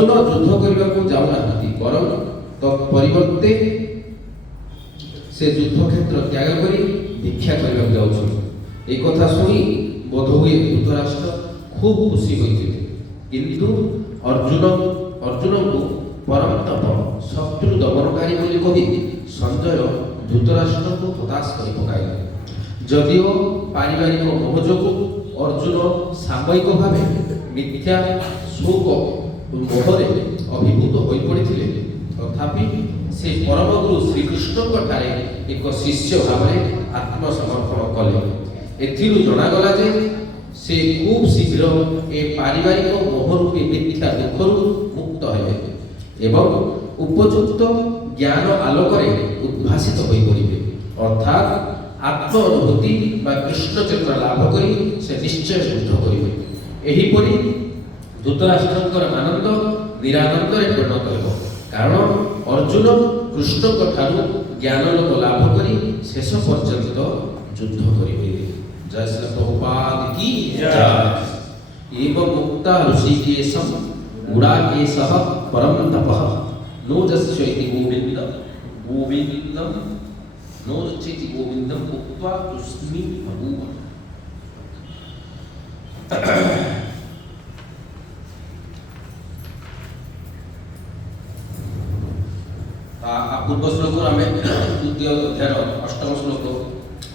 अर्जुन युद्ध करने को जाऊना बरं तत्परिवर्ते से युद्ध क्षेत्र त्याग करी भिक्षा करने जाऊँ। एक कथा शुणी बोधहुए धृतराष्ट्र खूब खुशी होते, किंतु अर्जुन को परम तप शत्रु दमनकारी बोली कही संजय धृतराष्ट्र को हताश कर पकाइले। जदिओ पारिवारिक मोह जोगु अर्जुन सामयिक भाव मिथ्या शोक मोहरे अभिभूत हो पड़ते, तथापि से परम गुरु श्रीकृष्ण एक शिष्य भाव आत्मसमर्पण कले। एथिरु जनागला जे से खूब शीघ्र ए पारिवारिक मोहरूपी मिथ्या दुखरु मुक्त हेबे एवं उपयुक्त ज्ञान आलोकरे उद्भासित होई परिबे, अर्थात आत्म अनुभूति बा कृष्ण चक्र लाभ करी से निश्चय शुद्ध करिबे। एही परि धृतराष्ट्रकर आनंद निरानंदरे परिणत हेबो, कारण अर्जुन कृष्ण ठारू ज्ञान लोक लाभ करी शेष पर्यंत युद्ध करिबे। जय श्री प्रभुपाद की जय। एवं मुक्ता ऋषिकेशम गुडाकेशः परम तपः नोजस्यैति गोविंदम नोजस्यैति गोविंदम उक्त्वा तुष्णि बभूव। पूर्व श्लोक आम द्वितीय अध्याय अष्टम श्लोक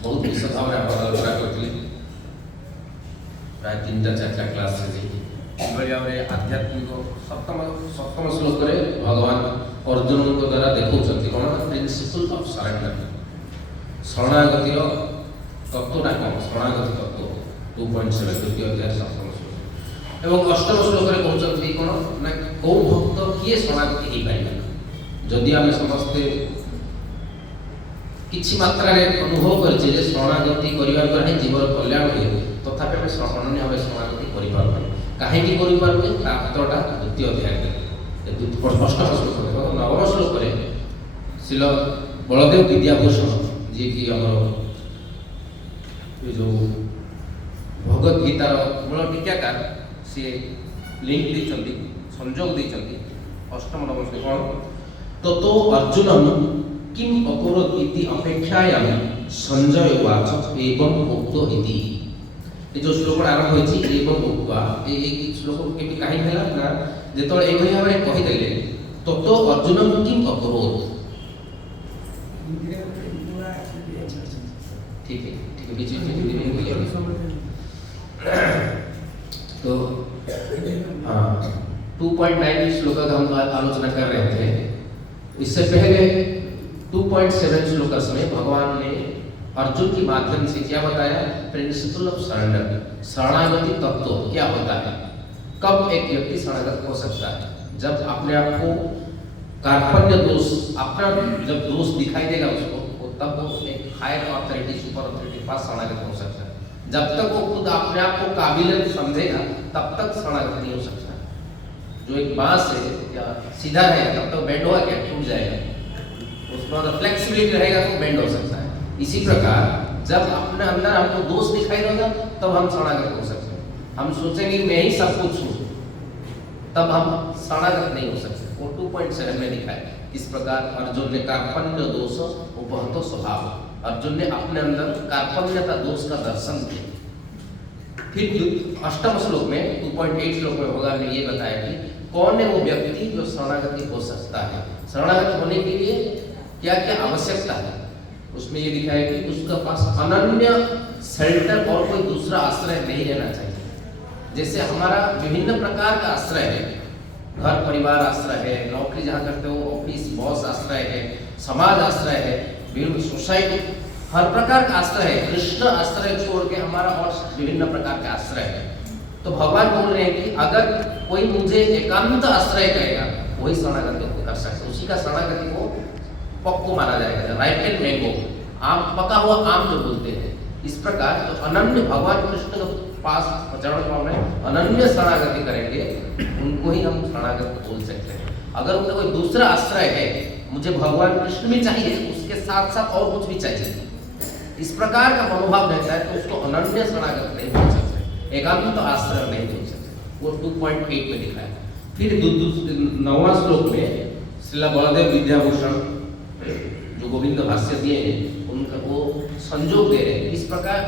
बहुत विशद भाव में आलोचना करते प्राय 3-4 क्लास भाव में आध्यात्मिक सप्तम श्लोक भगवान अर्जुन द्वारा देखा कौन प्रिंसिपल ऑफ सरेंडर शरणागतिर तत्वटा कौन शरणागति तत्व 2.7 द्वितीय अध्याय सप्तम श्लोक एवं अष्टम श्लोक कहते कौन ना कौ भक्त किए शरणागति हो पारे जदि आम समस्ते किछि मात्रा रे अनुभव करछे जे शरणागति करिवा द्वारा जीवन कल्याण हुए, तथापि आम अनन्य भाव शरणागति करि पारबे काहे कि करि पारबे तात्वटा द्वितीय अध्याय अष्टम श्लोक नवम श्लोक रे श्रील बलदेव विद्याभूषण जी की हमर जो भगवत गीतार मूल टीकाकार से लिंक दी संजोग दी अष्टम नवम श्लोक ततो अर्जुनम किम अकरोत इति अपेक्षायां संजय उवाच एवं उक्तो इति। ये जो श्लोक आरंभ होइछि एवं उक्त्वा ए श्लोक केमि काहे भेला ना जेतो एभई भाबरे कहि देले ततो अर्जुनम किम अकरोत। ठीक है बीच में तो 2.9 श्लोक का हम आलोचना कर रहे थे। इससे पहले 2.7 श्लोक में भगवान ने अर्जुन के माध्यम से क्या बताया प्रिंसिपल ऑफ सरेंडर शरणागति तत्व क्या होता है, कब एक व्यक्ति शरणागत हो सकता है जब अपने आप को कार्पण्य दोष अपना जब दोष दिखाई देगा उसको तब वो एक हायर अथॉरिटी सुपर अथॉरिटी के पास शरणागत हो सकता है। जब तक वो खुद अपने आप को काबिल समझेगा तब तक शरणागत नहीं हो सकता। जो एक बांस है या सीधा रहेगा तब तक बेंड होगा क्या टूट जाएगा, उसमें अगर फ्लेक्सिबिलिटी रहेगा तो बेंड हो सकता है। इसी प्रकार जब अपने अंदर हमको दोष दिखाई देगा तब हम शरणागत हो सकते हैं। हम सोचेंगे मैं ही सब कुछ हूँ तब हम शरणागत नहीं हो सकते। वो 2.7 में लिखा है इस प्रकार अर्जुन ने कार्पण्य दोष उपहत स्वभाव अर्जुन ने अपने अंदर कार्पण्यता दोष का दर्शन किया। फिर अष्टम श्लोक में 2.8 श्लोक में भगवान ने ये बताया कि कौन है वो व्यक्ति जो शरणागति हो सकता है, शरणागत होने के लिए क्या क्या आवश्यकता है। उसमें ये लिखा है कि उसके पास अनन्य शेल्टर और कोई दूसरा आश्रय नहीं रहना चाहिए। जैसे हमारा विभिन्न प्रकार का आश्रय है, घर परिवार आश्रय है, नौकरी जहाँ करते हो ऑफिस बॉस आश्रय है, समाज आश्रय है, विभिन्न सोसाइटी हर प्रकार का आश्रय है। कृष्ण आश्रय छोड़ के हमारा और विभिन्न प्रकार के आश्रय है। तो भगवान बोल रहे हैं कि अगर कोई मुझे एकांत आश्रय करेगा वही शरणागति कर सकता है, उसी का शरणागति को पक्को माना जाएगा। राइपेन मैंगो आम पका हुआ आम जो बोलते हैं, इस प्रकार तो अनन्य भगवान कृष्ण के पास चरण में अनन्य शरणागति करेंगे उनको ही हम शरणागत बोल सकते हैं। अगर उनका कोई दूसरा आश्रय है, मुझे भगवान कृष्ण भी चाहिए उसके साथ साथ और कुछ भी चाहिए, इस प्रकार का मनोभाव रहता है तो उसको अनन्य शरणागत नहीं बोल सकते, एकांत आश्रय नहीं बोल सकते। वो 2.8 में लिखा है। फिर 9वां श्लोक में श्रीला बलदेव विद्याभूषण जो गोविंद भाष्य दिए हैं उनका वो संजोग दे रहे हैं। इस प्रकार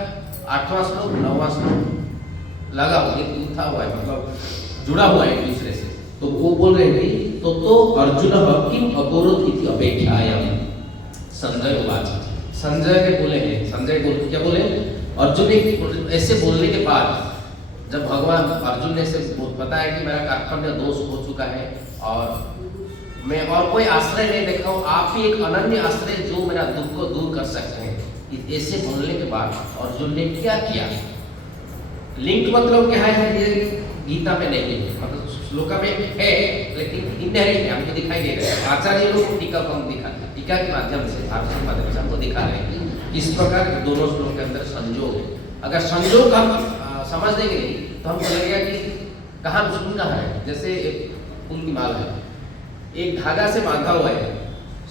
8वां श्लोक 9वां श्लोक लगा हुआ गुथा हुआ है, मतलब जुड़ा हुआ है एक दूसरे से। तो वो बोल रहे हैं कि तो अर्जुन किम अकुरुत इति अपेक्षायाम संजय उवाच। संजय के बोले हैं, संजय बोल क्या बोले, अर्जुन ने ऐसे बोलने के बाद जब भगवान अर्जुन ने से बताया कि मेरा कार्पण्य दोष हो चुका है और मैं और कोई आश्रय नहीं देखा हूँ, आप ही एक अनन्य आश्रय जो मेरा दुख को दूर कर सकते हैं। ऐसे बोलने के बाद अर्जुन ने क्या किया, लिंक मतलब क्या है ये गीता में नहीं है, मतलब श्लोक में है लेकिन इनहेरेंट है, हमको दिखाई दे रहा है। आचार्य लोग टीका को हम टीका के माध्यम से भारत के माध्यम से हमको दिखा रहे हैं कि इस प्रकार दोनों श्लोक के अंदर संजोग है। अगर संजोग हम समझ देंगे नहीं तो हमको लगेगा कि कहाँ सुन रहा है। जैसे एक फूल की माला है, एक धागा से बांधा हुआ है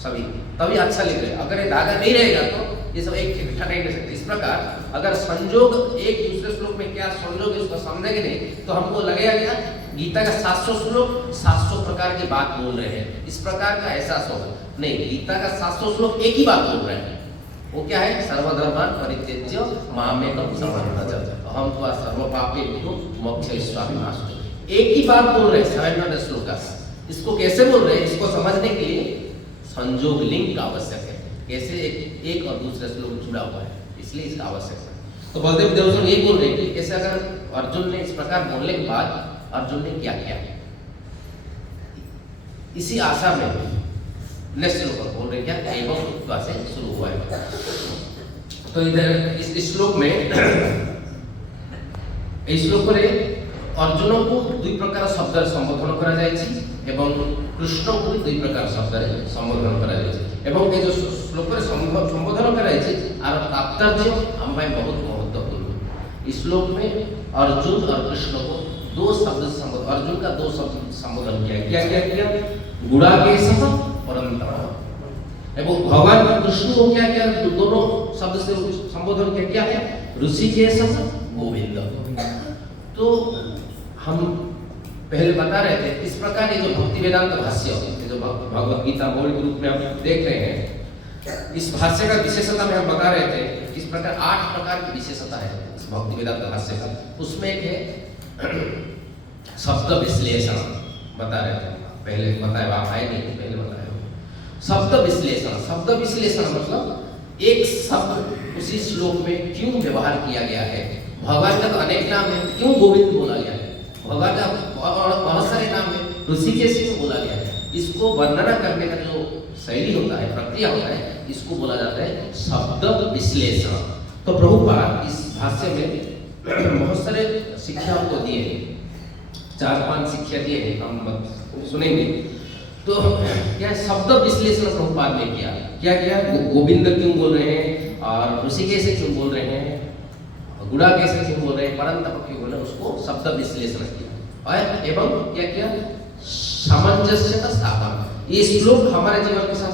सभी, तभी अच्छा लिख रहे हैं। अगर ये धागा नहीं रहेगा तो ये सब एक इकट्ठा नहीं कर सकते। इस प्रकार अगर संजोग एक दूसरे श्लोक में क्या संजोग है उसको समझेंगे नहीं तो हमको लगेगा क्या गीता का 700 श्लोक 700 प्रकार की बात बोल रहे हैं, इस प्रकार का एहसास होगा। नहीं, गीता का 700 श्लोक एक ही बात बोल रहे हैं। वो क्या है, सर्वधर्मान परित्यज्य मामेकं शरणं व्रज अहं त्वा सर्वपापेभ्यो मोक्षयिष्यामि मा शुचः। एक ही बात बोल रहे हैं 700 श्लोक। इसको कैसे बोल रहे हैं, इसको समझने के लिए संजोग लिंक का आवश्यक है। कैसे एक और दूसरे श्लोक जुड़ा हुआ है, इसलिए इसका आवश्यक है। तो बलदेव देवसुन ये बोल रहे हैं कि कैसे अगर अर्जुन ने इस प्रकार बोलने के बाद अर्जुन ने क्या किया, इसी आशा में नेक्स्ट श्लोक बोल रहे क्या एवं उत्वा से शुरू हुआ है। तो इधर इस श्लोक में इस श्लोक रे अर्जुन को दुई प्रकार शब्द संबोधन करा जायछि एवं कृष्ण को दुई प्रकार शब्द संबोधन करा जायछि एवं ये जो श्लोक रे संबोधन करा जायछि आर तात्पर्य हम भाई बहुत महत्वपूर्ण। इस श्लोक में अर्जुन और कृष्ण को दो शब्द संबोधन, अर्जुन का दो शब्द संबोधन किया। क्या किया, गुणाकेशः परंतप एवं भगवान कृष्ण को क्या क्या दोनों शब्द से संबोधन किया। क्या है, ऋषिकेशः गोविंद। तो हम पहले बता रहे थे इस प्रकार ये जो भक्ति वेदांत भाष्य जो भगवद गीता मौलिक रूप में हम देख रहे हैं, इस भाष्य का विशेषता में हम बता रहे थे इस प्रकार 8 प्रकार की विशेषता है इस भक्ति वेदांत भाष्य का। उसमें एक है शब्द विश्लेषण बता रहे थे, पहले बताया आप आए नहीं, पहले बताया शब्द विश्लेषण। शब्द विश्लेषण मतलब एक शब्द उसी श्लोक में क्यों व्यवहार किया गया है। भगवान का तो अनेक नाम है, क्यों गोविंद बोला गया है, भगवान का बहुत सारे नाम है, ऋषिकेश क्यों बोला गया है। इसको वर्णना करने का जो शैली होता है, प्रक्रिया होता है, इसको बोला जाता है शब्द विश्लेषण। तो प्रभुपाद इस भाष्य में बहुत सारे शिक्षा को दिए, 4-5 शिक्षा दिए हैं, हम सुनेंगे। तो क्या शब्द विश्लेषण प्रभुपाद ने किया, क्या किया, गोविंद क्यों बोल रहे हैं और ऋषिकेश क्यों बोल रहे हैं, गुड़ा कैसे क्यों बोल रहे हैं, परंतप क्यों बोल रहे हैं, उसको शब्द विश्लेषण किया। और एवं क्या किया, सामंजस्य का स्थापन। ये श्लोक हमारे जीवन के साथ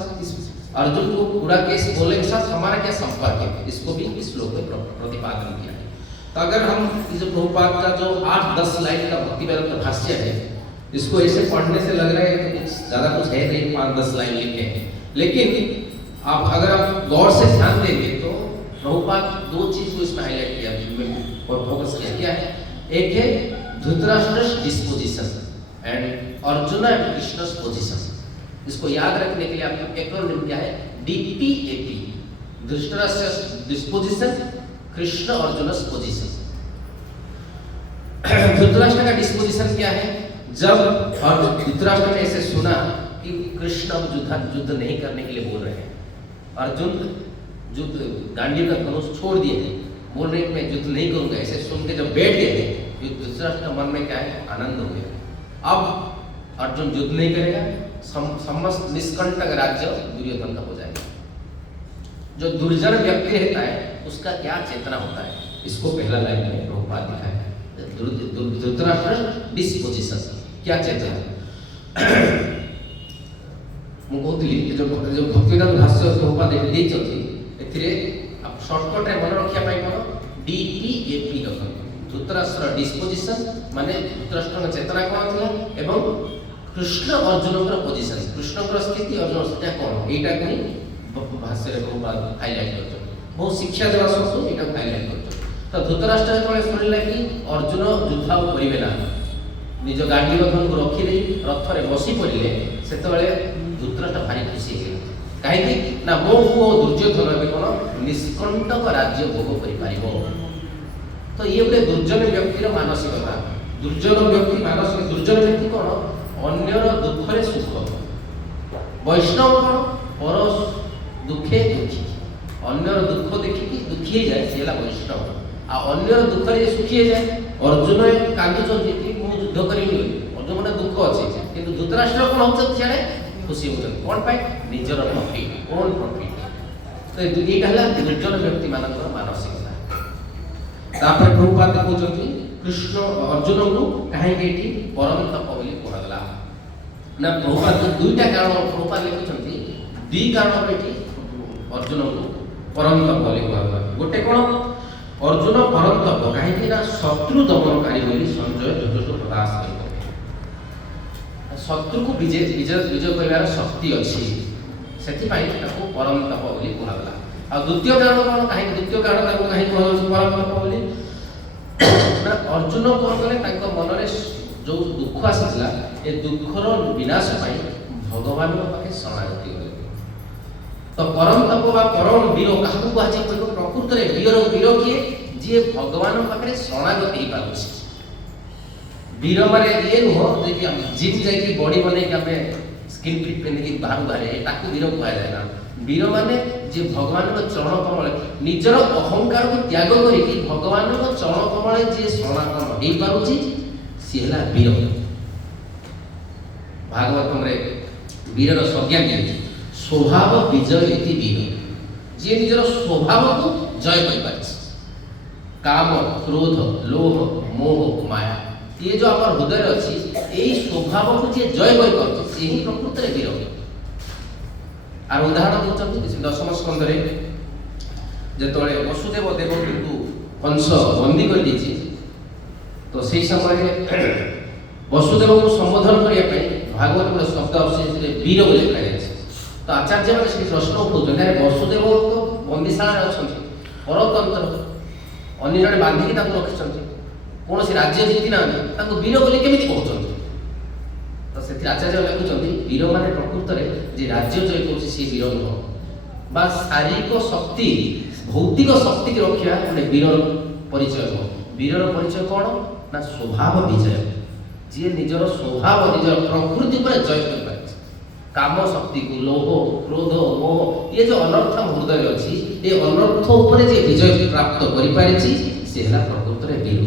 अर्जुन को गुड़ा कैसे बोलने के साथ हमारा क्या संपर्क है, इसको भी इस श्लोक में प्रतिपादन किया है। तो अगर हम इस प्रभुपाद का जो 8-10 लाइन का भक्ति वेदांत भाष्य है, इसको ऐसे पढ़ने से लग रहा है कि कुछ ज़्यादा कुछ है नहीं, 5-10 लाइन लिखे हैं, लेकिन आप अगर आप गौर से ध्यान देंगे तो प्रभुपाद 2 चीज को इसमें हाईलाइट किया और फोकस किया। क्या है, एक है Dhritarashtra's disposition and Arjun and Krishna's position. इसको याद रखने के लिए आपको एक्रोनिम क्या है, DPAP, Dhritarashtra's disposition, Krishna Arjun's position. Dhritarashtra का डिस्पोजिशन क्या है, जब धृतराष्ट्र ने ऐसे सुना कि कृष्ण अब युद्ध नहीं करने के लिए बोल रहे हैं, अर्जुन युद्ध गांडीव का धनुष छोड़ दिए हैं, बोल रहे हैं मैं युद्ध नहीं करूंगा, ऐसे सुन के जब बैठ गए धृतराष्ट्र के मन में क्या है, आनंद हो गया। अब अर्जुन युद्ध नहीं करेगा, समस्त निष्कंटक राज्य दुर्योधन का हो जाएगा। जो दुर्जन व्यक्ति रहता है उसका क्या चेतना होता है, इसको पहला लाइन में प्रभुपाद दिखाया है। धृतराष्ट्र डिस्पोजिशन, क्या चेतना ମୁଁ କହୁଥିଲି जो भक्तिवेदांत भाष्य प्रभुपाद ଦେଇଛନ୍ତି ଏଥିରେ शॉर्टकट रे मन रखिया पाई कोन DPAP रखन। धृतराष्ट्र डिस्पोजिशन माने धृतराष्ट्र चेतना कोन थिला एवं कृष्ण अर्जुन पोजिशन कृष्ण स्थिति अर्जुन स्थिति कौन यहीटा को भाष्य हाइलाइट कर बहुत शिक्षा देवा सत्व यहाँ हाइलाइट कर तो धृतराष्ट्र जो शुणिला कि अर्जुन युद्ध करेंगे ना निज गाड़ी रथन को रखिदे रथ में बसी पड़े से धृतराष्ट्र भारी खुशी है कहीं ना मो पुओ दुर्योधन ए कौन निष्कंटक राज्य भोग कर तो ये गोटे दुर्जन व्यक्तिर मानसिकता दुर्जन व्यक्ति मानसिक दुर्जन व्यक्ति कौन अन्यर दुखरे सुख वैष्णव कौन पर दुखे दुखी अन्यर दुख देखिकी दुखी जाए सी है वैष्णव आ अन्यर दुखरे सुखी जाए अर्जुन कांदुचंती कि मु युद्ध करेंगे अर्जुन मैंने दुख अच्छे किंतु धृतराष्ट्र कौन होते सियाड़े खुशी होते कौन पाए निजर प्रॉफिट ओन प्रॉफिट तो यहाँ दुर्जन व्यक्ति मान मानसिकता तापर प्रभुपाद कहते कृष्ण अर्जुन को कहीं परम तप बोली कहला ना प्रभुपाद दुईटा कारण प्रभुपाद लिखुंट दी कारण ये अर्जुन को परम तप बोली कहला गोटे कौन अर्जुन परम तप कहीं शत्रु दमनकारी बोली संजय युधिष्ठिर प्रकाश कर शत्रु को विजय विजय विजय करार शक्ति अच्छी से परम तप बोली कहला आ द्वितीय कारण कौन कहीं द्वितीय कारण कहीं परम तप बोली ना अर्जुन कौन कले मन में जो दुख आसाला ए दुखर विनाश भगवान पाखे शरणागति गले तो परम तप बा परम वीर क्या कहुए प्रकृत में वीर वीर किए जी भगवान पाखे शरणागति हो पारे वीर माने ये नुह जे जिम जाकि बॉडी बनई स्किन फिट पिंधिकी बाहर बाहर वीर कहुए ना वीर माने जे भगवान चरण कमल निजर अहंकार को त्याग करके भगवान चरण कमल जे शरणागत हो पारुची सी है वीर भागवतम रे वीरर संज्ञा दिए स्वभाव विजय इति वीर जी निजर स्वभाव को जय कर पारे काम क्रोध लोभ मोह माया ये जो आम हृदय अच्छी यही स्वभाव को जी जय कर प्रकृत में वीर आर उदाहरण देखते दशम स्कंद जो वसुदेव देव किंतु कंस बंदी कर दी तो से समय वसुदेव को संबोधन करने भागवत गोटे शब्द आसे वीर बोली लिखा तो आचार्य मैंने प्रश्न उठाते वसुदेव तो बंदीशाला अच्छा परतंत्र अन्य जड़े बांधिकी रखी कौन सी राज्य जीति ना वीर बोली केमी कहते तो से आचार्य लिखुंट वीर मान प्रकृत में जी राज्य जय कर वीर नुह बा शारीरिक शक्ति भौतिक शक्ति की रक्षा गोटे वीर परिचय नुह वीर परिचय कौन ना स्वभाव विजय जी निजर स्वभाव निजर प्रकृति पर जय कर काम शक्ति को लोभ क्रोध मोह ये जो अनर्थम हृदय अच्छी ये अनर्थ उपरे जे विजय प्राप्त कर पारिछि से है प्रकृत में वीर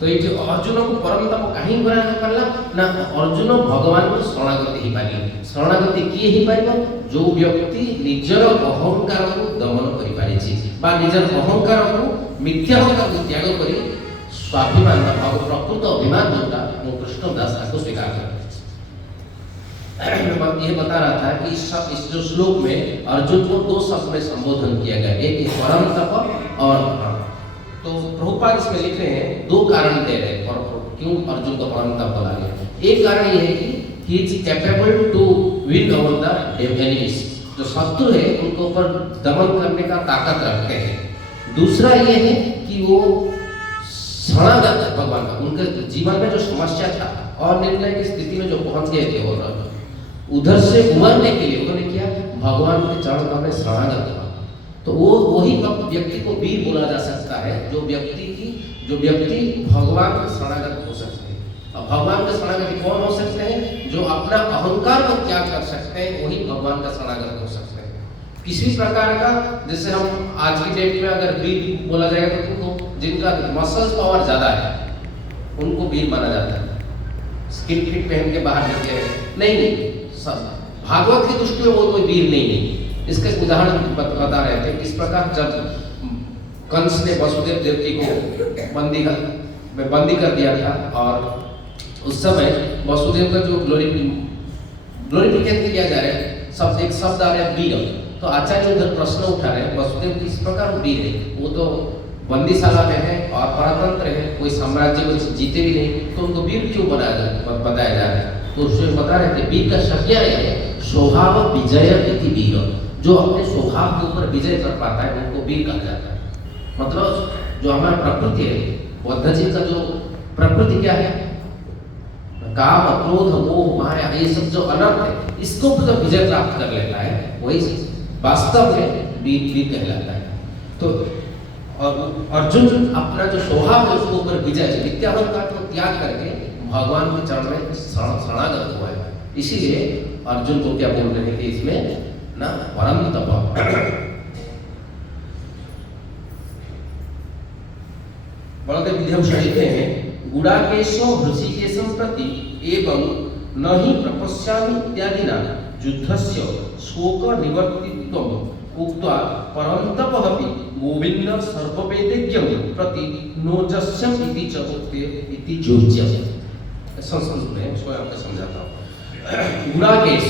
तो ये अर्जुन को परम तप कहीं करला ना अर्जुन भगवान को शरणागति हो पारे शरणागति किए ही पार जो व्यक्ति निजर अहंकार को दमन कर पारिछि बा निजर अहंकार को मिथ्या अहंकार को त्याग कर स्वाभिमान प्रकृत अभिमान जोटा मो कृष्ण दास को स्वीकार कर ये बता रहा था कि इस जो श्लोक में अर्जुन को दो शब्द में संबोधन किया गया एक परम तप और तो प्रभुपाद इसमें लिख रहे हैं दो कारण दे रहे हैं और क्यों अर्जुन को परम तप बोला गया एक कारण ये है कि he is capable to win over the enemies जो शत्रु है उनको ऊपर दमन करने का ताकत रखते हैं दूसरा ये है कि वो शरणागत भगवान का उनके जीवन में जो समस्या था और निर्णय की स्थिति में जो पहुंच गए थे वो उधर से उबरने के लिए उन्होंने किया भगवान के चरण कमल में शरणागत हुआ तो वो वही व्यक्ति को वीर बोला जा सकता है जो व्यक्ति भगवान के शरणागत हो सकते हैं और भगवान के शरणागत कौन हो सकते हैं जो अपना अहंकार को त्याग कर सकते हैं वही भगवान का शरणागत हो सकते हैं किसी प्रकार का जैसे हम आज की डेट में अगर वीर बोला जाएगा तो उनको जिनका मसल्स पावर ज्यादा है उनको वीर माना जाता है स्किन फिट पहन के बाहर निकले नहीं भागवत की दृष्टि में वो कोई वीर नहीं है इसका उदाहरण बता रहे थे किस प्रकार जब कंस ने वसुदेव देवकी को बंदी कर दिया था और उस समय वसुदेव का जो ग्लोरिफिकेशन किया जा रहा है सब एक शब्द आ रहा है वीर तो आचार्य उधर प्रश्न उठा रहे हैं वसुदेव किस प्रकार वीर है वो तो बंदीशाला में है और परतंत्र है कोई साम्राज्य को जीते भी नहीं तो उनको वीर क्यों बताया जा रहा है तो उसमें बता रहे थे वीर का शब्द क्या है, स्वभाव विजय इति वीर, जो अपने स्वभाव के ऊपर विजय कर पाता है उनको वीर कहा जाता है। मतलब जो हमारा प्रकृति है, बुद्ध जी का जो प्रकृति क्या है, काम क्रोध मोह माया, ये सब जो अनर्थ है, इसको जब विजय प्राप्त कर लेता है वही वास्तव में वीर कहलाता है। तो और अर्जुन अपना जो स्वभाव है उसके ऊपर विजय, विद्यावंत को त्याग करके भगवान के चरण में शरणागत हुआ है। इसीलिए अर्जुन को क्या बोल रहे हैं कि इसमें ना वरम तप। बलदेव विधि हम लिखते हैं, गुडाकेशो ऋषिकेशं प्रति एवं न हि प्रपश्यामि इत्यादिना युद्धस्य शोक निवर्तित्वम् उक्त्वा परन्तपः अपि गोविन्द सर्ववेदैक्यं प्रति नोजस्यम् इति च उक्ते इति जोज्यम्। संस्कृत में उसको आपको समझाता हूँ। गुडाकेश,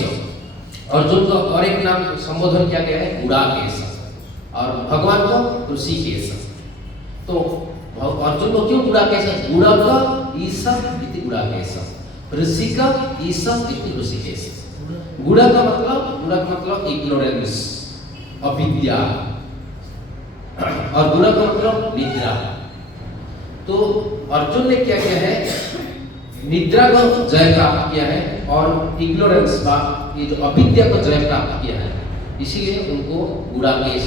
अर्जुन का और एक नाम संबोधन किया गया है गुडाकेश, और भगवान को ऋषिकेश। तो अर्जुन को क्यों गुडाकेश, गुड़क ईशक इति गुडाकेश, ऋषिक ईशक इति ऋषिकेश। गुड़ा का मतलब इग्नोरेंस, अविद्या, और गुड़ा का मतलब निद्रा। तो अर्जुन ने क्या किया है, निद्रा को जय प्राप्त किया है और इग्नोरेंस का ये जो अविद्या को जय प्राप्त किया है, इसीलिए उनको गुडाकेश।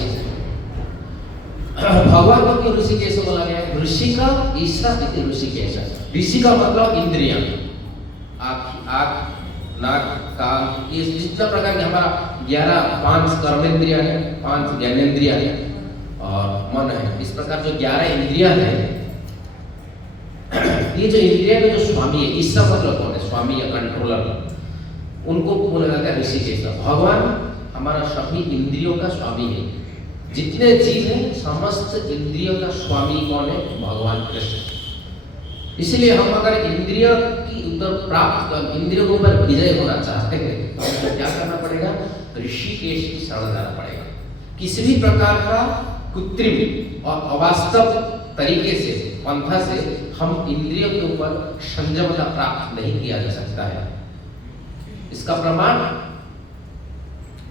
भगवान को क्यों ऋषिकेश बोला गया है, ऋषि का ईशा इति ऋषिकेश। ऋषि का मतलब इंद्रियां, आँख नाक कान, ये जितना प्रकार के हमारा 5 कर्मेंद्रियां हैं, 5 ज्ञानेंद्रियां हैं और मन है। इस प्रकार जो 11 इंद्रियां हैं, ये जो इंद्रियां का जो स्वामी है, इसका मतलब कौन है, स्वामी या कंट्रोलर, उनको बोला जाता है ऋषिकेश। भगवान हमारा सभी इंद्रियों का स्वामी है। जितने जीव हैं समस्त इंद्रियों का स्वामी कौन है, भगवान कृष्ण। इसलिए हम अगर इंद्रियों की ऊपर प्राप्त कर, इंद्रियों के ऊपर विजय होना चाहते हैं तो हमको क्या करना पड़ेगा, ऋषिकेश की शरण जाना पड़ेगा। किसी भी प्रकार का कृत्रिम और अवास्तव तरीके से, पंथा से हम इंद्रियों के ऊपर संयमता प्राप्त नहीं किया जा सकता है। इसका प्रमाण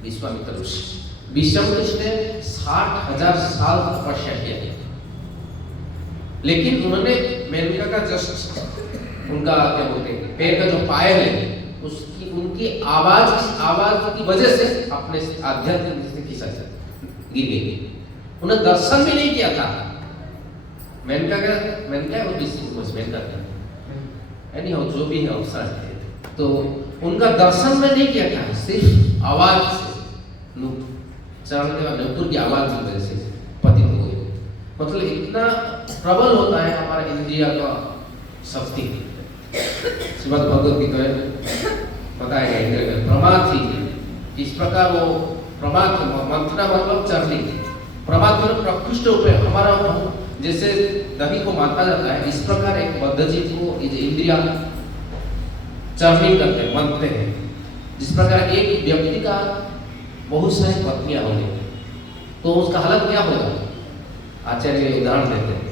विश्वामित्र ऋषि, विश्वामित्र ने 60,000 साल तपस्या किया, लेकिन उन्होंने मेनका का जस्ट उनका क्या बोलते हैं पैर का जो पायल है उसकी उनकी आवाज की वजह से अपने आध्यात्मिक से खिसक गिर गई। उन्हें दर्शन भी नहीं किया था। मेनका और मेनका यानी हो जो भी है अवसर, तो उनका दर्शन में नहीं किया था, सिर्फ आवाज से, चरण के नुपुर की आवाज की वजह से पतित हो गए। मतलब इतना प्रबल होता है हमारा इंद्रिय का शक्ति। श्रीमद् भगवद गीता में बताया गया इंद्रिय का प्रमाद थी, इस प्रकार वो प्रमाद मंथना मतलब चरनी, प्रमाद मतलब प्रकृष्ट रूप है हमारा, जैसे दही को माथा जाता है, इस प्रकार एक बद्ध जीव को इंद्रिया चरनी करते हैं, मंथते हैं। जिस प्रकार एक व्यक्ति का बहुत सारी पत्नियां होंगी तो उसका हालत क्या होगा, आचार्य उदाहरण देते हैं।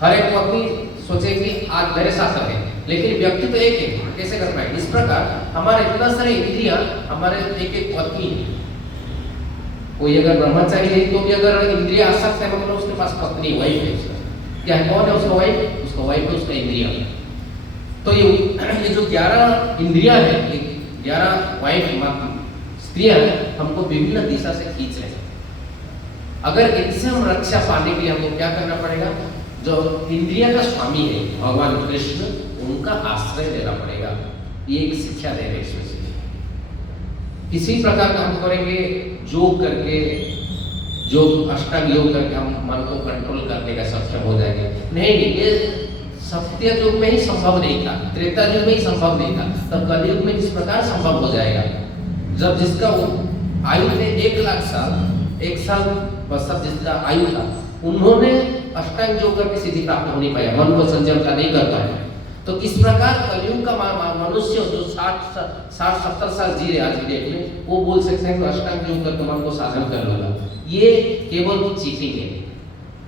हर एक पत्नी सोचेगी आज मेरे साथ रहे, लेकिन व्यक्ति तो एक है, कैसे कर पाएंगे। इस प्रकार हमारे इतना सारे इंद्रियां हमारे एक पत्नी है। कोई अगर ब्रह्मचारी है तो भी अगर इंद्रिया आसक्त है मतलब उसके पास पत्नी वाइफ है, क्या है, कौन है उसका वाइफ, उसका वाइफ है उसका इंद्रिया। तो ये जो 11 इंद्रिया है, 11 वाइफ स्त्रियां हमको विभिन्न दिशा से खींच रहे हैं। अगर इनसे हम रक्षा पाने के लिए हमको क्या करना पड़ेगा, जो इंद्रिया का स्वामी है भगवान कृष्ण, उनका आश्रय लेना पड़ेगा। ये एक शिक्षा दे रहे हैं। किसी प्रकार का हम करेंगे योग करके, जो अष्टांग योग करके हम मन को कंट्रोल करने का सक्षम हो जाएंगे, नहीं, ये सत्य युग में ही संभव नहीं था, त्रेता युग में ही संभव नहीं था, तो कलयुग में किस प्रकार संभव हो जाएगा, जब जिसका आयु थे 1,00,000 साल, 1 साल बस जिसका आयु था, उन्होंने अष्टांग योग करके सिद्धि प्राप्त हो नहीं पाया, मन को संयमता नहीं कर पाया। तो किस प्रकार कलयुग का मनुष्य जो 60-70 साल जी रहे आज की डेट में, वो बोल सकते हैं कि अष्टांग योग करके मन को साधन कर लूंगा। ये केवल चीटिंग है।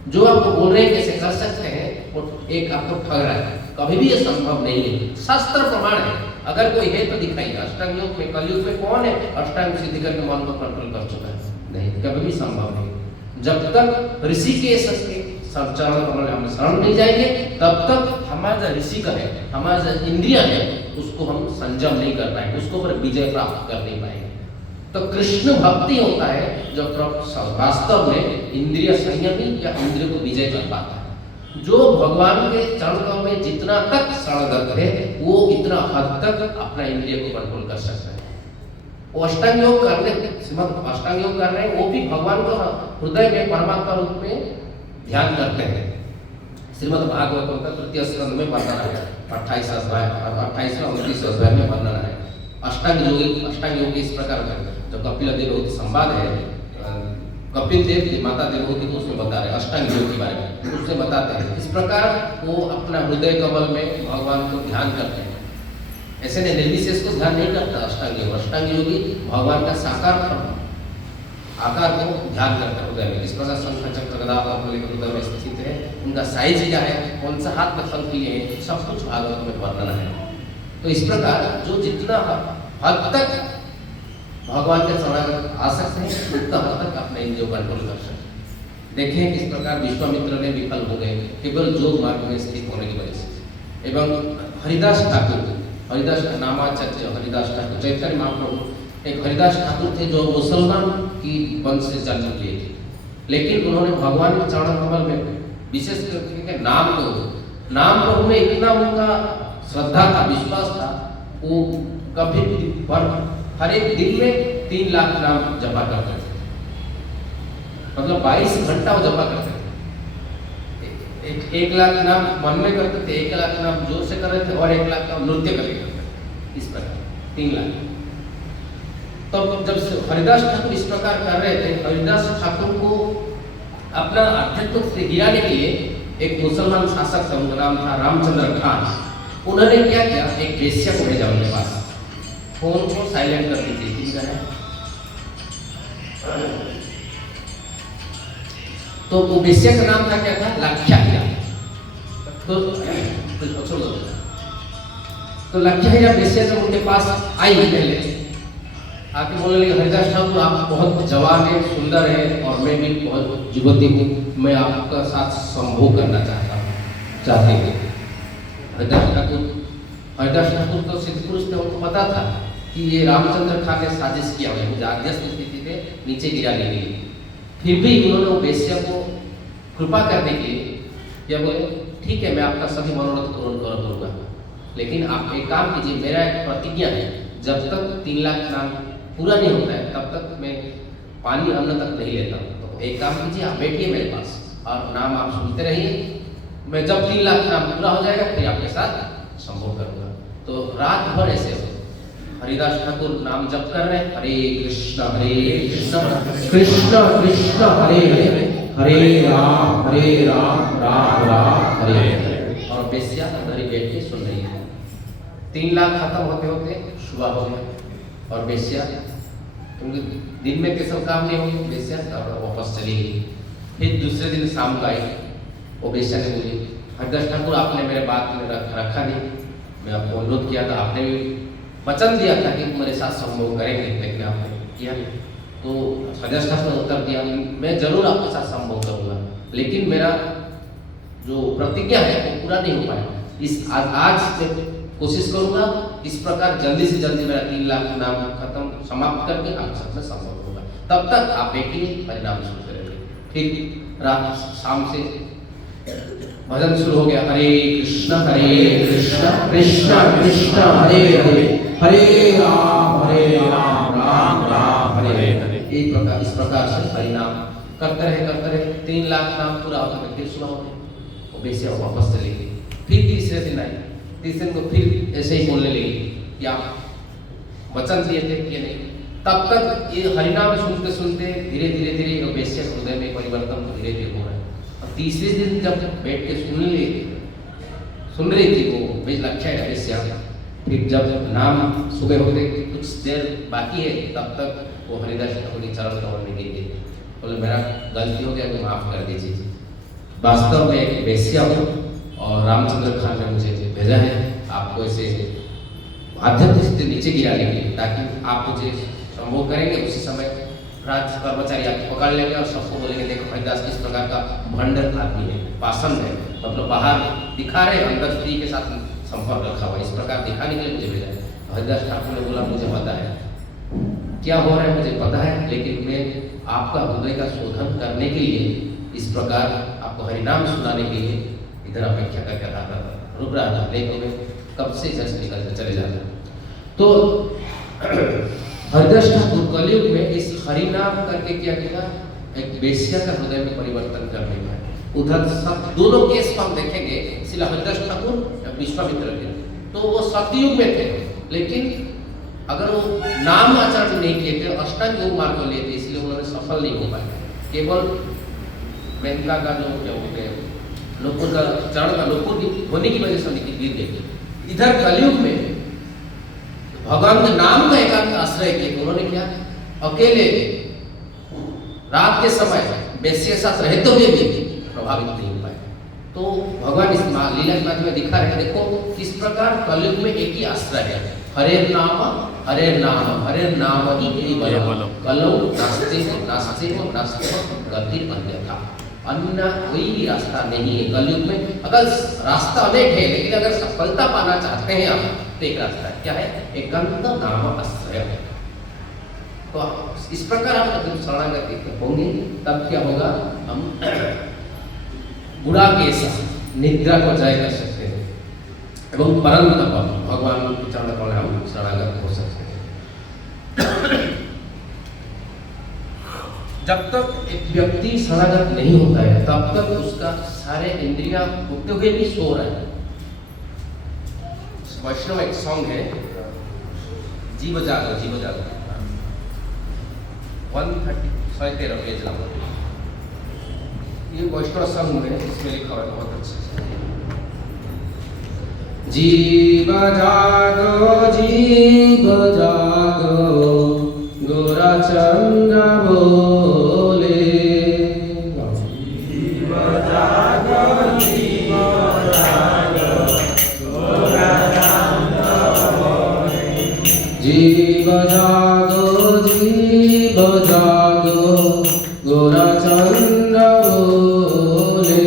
जो आपको बोल रहे हैं कैसे कर सकते हैं, वो एक आपको ठग रहा है। कभी भी ये संभव नहीं है। शास्त्र प्रमाण है, अगर कोई है तो दिखाइए। अष्टांग योग में कलयुग में कौन है अष्टांग सिद्धि करके मन को कंट्रोल कर चुका है? नहीं, कभी भी संभव नहीं। जब तक ऋषिकेश के चरण कमल हम शरण नहीं जाएंगे तब तक हमारा ऋषि का है, हमारा इंद्रिय है, उसको हम संयम नहीं कर पाएंगे, उसको पर विजय प्राप्त कर नहीं पाएंगे। तो कृष्ण भक्ति होता है जब वास्तव में इंद्रिय संयमी या इंद्रिय को विजय कर पाता है। जो भगवान के चरणों में जितना तक शरणगत है वो इतना हद तक अपना इंद्रिय को कंट्रोल कर सकता है। वो अष्टांग योग करने अष्टांग योग कर रहे हैं, वो भी भगवान को हृदय में परमात्मा रूप में ध्यान करते हैं। श्रीमद् भागवत का तृतीय स्कंद में वर्णन है, 28 अध्याय 29 अध्याय में वर्णन है। अष्टांग योग इस प्रकार का जो कपिल देवहूति संवाद है, कपिल देव की माता देवहूति को उसमें बता रहे हैं अष्टांग योग के बारे में, उसमें बताते हैं इस प्रकार वो अपना हृदय कमल में भगवान को ध्यान करते हैं। ऐसे नहीं निर्विशेष को ध्यान नहीं करता अष्टांग योग। अष्टांग योगी भगवान का साकार आकार को ध्यान करता है हृदय में। इस प्रकार शंख चक्र गदा हृदय में स्थित है, उनका साइज क्या है, कौन सा हाथ में शंख लिए हैं, सब कुछ भागवत में वर्णन है। तो इस प्रकार जो जितना हद तक भगवान के शरण आ सकते हैं उतना हद तक अपने इंद्रियों को कंट्रोल कर सकते हैं। देखें किस प्रकार विश्वामित्र ने विफल हो गए केवल योग मार्ग में स्थित होने की वजह से। एवं हरिदास ठाकुर, हरिदास का नामाचार्य हरिदास ठाकुर, चैतन्य महाप्रभु एक हरिदास ठाकुर थे जो मुसलमान की वंश से जन्म लिए थे, लेकिन उन्होंने भगवान के चरण कमल में विशेष करके नाम को उनमें इतना उनका श्रद्धा था, विश्वास था, वो कभी भी हर एक दिन में 3 लाख नाम जपा करते थे। मतलब 22 घंटा वो जपा करते थे। 1 लाख नाम मन में करते थे, 1 लाख नाम जोर से कर रहे थे और 1 लाख नाम नृत्य करके करते थे। इस प्रकार 3 लाख। तो जब हरिदास ठाकुर इस प्रकार कर रहे थे, हरिदास ठाकुर को अपना अध्यक्ष से गिराने के लिए एक मुसलमान शासक था, उनका नाम था रामचंद्र खान। उन्होंने क्या किया, एक वेश्या को भेजा उनके पास, फोन को साइलेंट कर दीजिए। तो वो वेश्या का नाम था क्या था, लाख्या। तो लाख्या वेश्या जब उनके पास आई पहले आके बोलने लगे, हरिदास ठाकुर आप बहुत जवान है, सुंदर है और मैं भी बहुत युवती हूँ, मैं आपका साथ संभोग करना चाहते हैं। हरिदास ठाकुर तो सिद्ध पुरुष थे, उनको पता था कि ये रामचंद्र खान ने साजिश किया है मुझे आध्यस्थ स्थिति में नीचे गिराने के लिए। फिर भी उन्होंने वेश्या को कृपा करने के लिए क्या बोले, ठीक है मैं आपका सभी मनोरथ पूर्ण करूँगा, लेकिन आप एक काम कीजिए, मेरा एक प्रतिज्ञा है, जब तक 3 लाख नाम पूरा नहीं होता है तब तक मैं पानी अन्न तक नहीं लेता। तो एक काम कीजिए, आप बैठिए मेरे पास और नाम आप सुनते रहिए, मैं जब 3 लाख नाम पूरा हो जाएगा फिर आपके साथ संभोग करूँगा। तो रात भर ऐसे हो हरिदास ठाकुर नाम जप कर रहे हैं, हरे कृष्ण कृष्ण कृष्ण हरे हरे, हरे राम राम राम हरे हरे। और वेश्या अंदर ही बैठ के सुन रही है। 3 लाख खत्म होते होते सुबह हो गया और वेश्या क्योंकि दिन में कैसा काम नहीं होगी, वेश्या वापस चली गई। फिर दूसरे दिन शाम को आई, वो वेश्या ने बोली, हरिदास ठाकुर आपने मेरे बात में रखा नहीं, मैं आपको अनुरोध किया था, आपने भी वचन दिया था कि मेरे साथ संभोग करेंगे, लेकिन आपने किया नहीं। तो हरिदास ठाकुर ने उत्तर दिया, मैं जरूर आपके साथ संभोग करूँगा, लेकिन मेरा जो प्रतिज्ञा है वो पूरा नहीं हो पाया। इस आज से कोशिश करूँगा इस प्रकार जल्दी से जल्दी मेरा 3 लाख नाम खत्म समाप्त करके आपके साथ में संभोग होगा, तब तक आप बैठिए परिणाम सुनते रहिए। फिर रात शाम से भजन शुरू हो गया, हरे कृष्ण कृष्ण कृष्ण हरे हरे, हरे राम राम राम हरे हरे। इस प्रकार से परिणाम करते रहे 3 लाख नाम पूरा होगा। फिर सुना हो वैसे वापस चली गई। फिर तीसरे दिन आई, तीसरे दिन को फिर ऐसे ही बोलने लगी कि आप वचन दिए थे कि नहीं। तब तक ये हरिनाम सुनते सुनते धीरे धीरे वैश्य हृदय में परिवर्तन धीरे धीरे हो रहा है। और तीसरे दिन जब बैठ के सुन रही थी वो लक्ष्य वैश्या, फिर जब नाम सुबह होते कुछ देर बाकी है तब तक वो हरिदास ठाकुर की चरण कमल में गिर गई। बोले मेरा गलती हो गया, तो माफ कर दीजिए। वास्तव में एक वैश्या हूँ और रामचंद्र खान ने मुझे भेजा है आपको ऐसे आध्यात्मिक स्थिति नीचे गिराने के लिए, ताकि आप मुझे संभोग करेंगे, उसी समय राज कर्मचारी आपको पकड़ लेंगे और सबको बोलेंगे देखो हरिदास किस प्रकार का भंडर आदमी है, पाषाण है, मतलब बाहर दिखा रहे अंदर स्त्री के साथ संपर्क रखा हुआ, इस प्रकार दिखाने के लिए मुझे भेजा है। हरिदास ठाकुर ने बोला मुझे पता है क्या हो रहा है, मुझे पता है, लेकिन मैं आपका हृदय का शोधन करने के लिए, इस प्रकार आपको हरिनाम सुनाने के लिए इधर अपेक्षा करके रुक रहा था, लेकिन मैं कब से इधर से निकल चले जाता। तो हरिदास ठाकुर कलयुग में इस हरिनाम करके क्या किया, एक वेश्या का हृदय में परिवर्तन करने का। उधर सब दोनों केस को हम देखेंगे, इसलिए हरिदास ठाकुर विश्वामित्र थे, तो वो सतयुग में थे, लेकिन अगर वो नाम आचरण नहीं किए थे, अष्टांग योग मार्ग को लिए थे, इसलिए उन्होंने सफल नहीं हो पाए। केवल मेनका का जो क्या बोलते हैं लोगों का चरण का लोगों होने की वजह से उनकी गिर गई। इधर कलयुग में भगवान के नाम का एकांत आश्रय किया, उन्होंने क्या अकेले रात के समय वैश्य साथ रहते हुए भी प्रभावित नहीं हो पाए। तो भगवान इस लीला के माध्यम में दिखा रहे हैं, देखो किस प्रकार कलयुग में एक ही आश्रय है, हरे नाम हरे नाम हरे नाम ही केवलम कलौ नास्ते नास्ते नास्ते गति अन्यथा, अन्य कोई रास्ता नहीं है कलयुग में। अगर रास्ता अनेक है, लेकिन अगर सफलता पाना चाहते हैं आप, तो एक रास्ता है, क्या है, एकांत नाम आश्रय। तो इस प्रकार आप जब शरणागति होंगे तब क्या होगा, हम बुढ़ा के साथ निद्रा को जय कर सकते हैं एवं परम तप भगवान के चरण कमल हम शरणागत हो सकते हैं। जब तक एक व्यक्ति शरणागत नहीं होता है, तब तक उसका सारे इंद्रियां होते हुए भी सो रहे हैं। वैष्णव एक सॉन्ग है, जीव जागो 113 पेज नंबर, ये वैष्णव सॉन्ग में इसमें लिखा हुआ है बहुत अच्छे से। जीव जागो गोरा चंद्र बोले, जीव जागो गोरा चंद्र बोले, जीव जागो गोरा चंद्र बोले,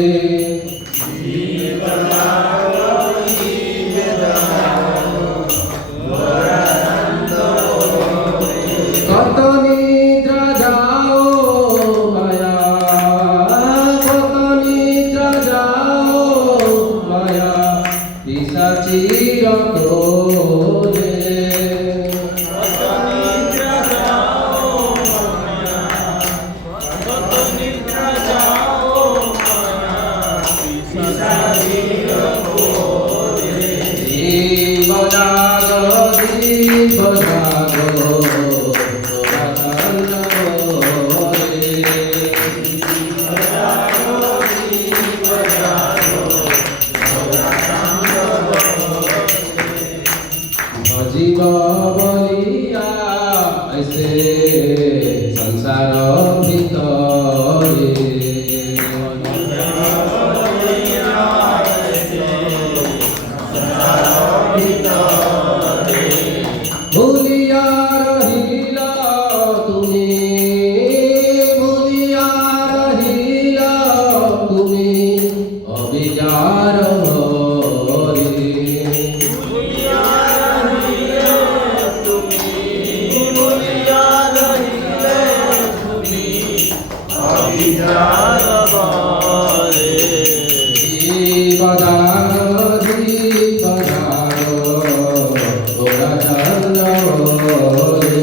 Bye.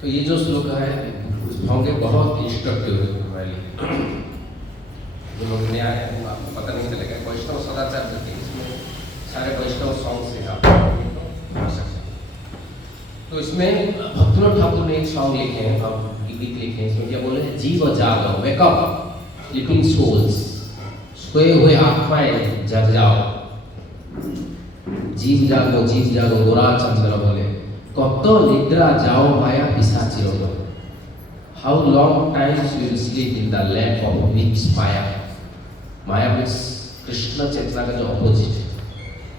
तो ये जो श्लोक है होंगे बहुत इंस्ट्रक्टिव वाली, जो लोग नया है आपको पता नहीं चलेगा। वैष्णव सदाचार करके इसमें सारे वैष्णव सॉन्ग से आप पढ़ सकते हैं। तो इसमें भक्तिनाथ ठाकुर ने एक सॉन्ग लिखे हैं, अब गीत लिखे हैं। इसमें क्या बोले हैं, जीव जागो, वेक अप स्लीपिंग सोल्स, सोए हुए आत्माएं जग जाओ। जीव जागो गोरा चंद्र बोले, कत निद्रा जाओ माया पिशाचिरों। How long times you will sleep in the lamp of witch Maya. Maya means Krishna चेतना का जो अपोजिट है,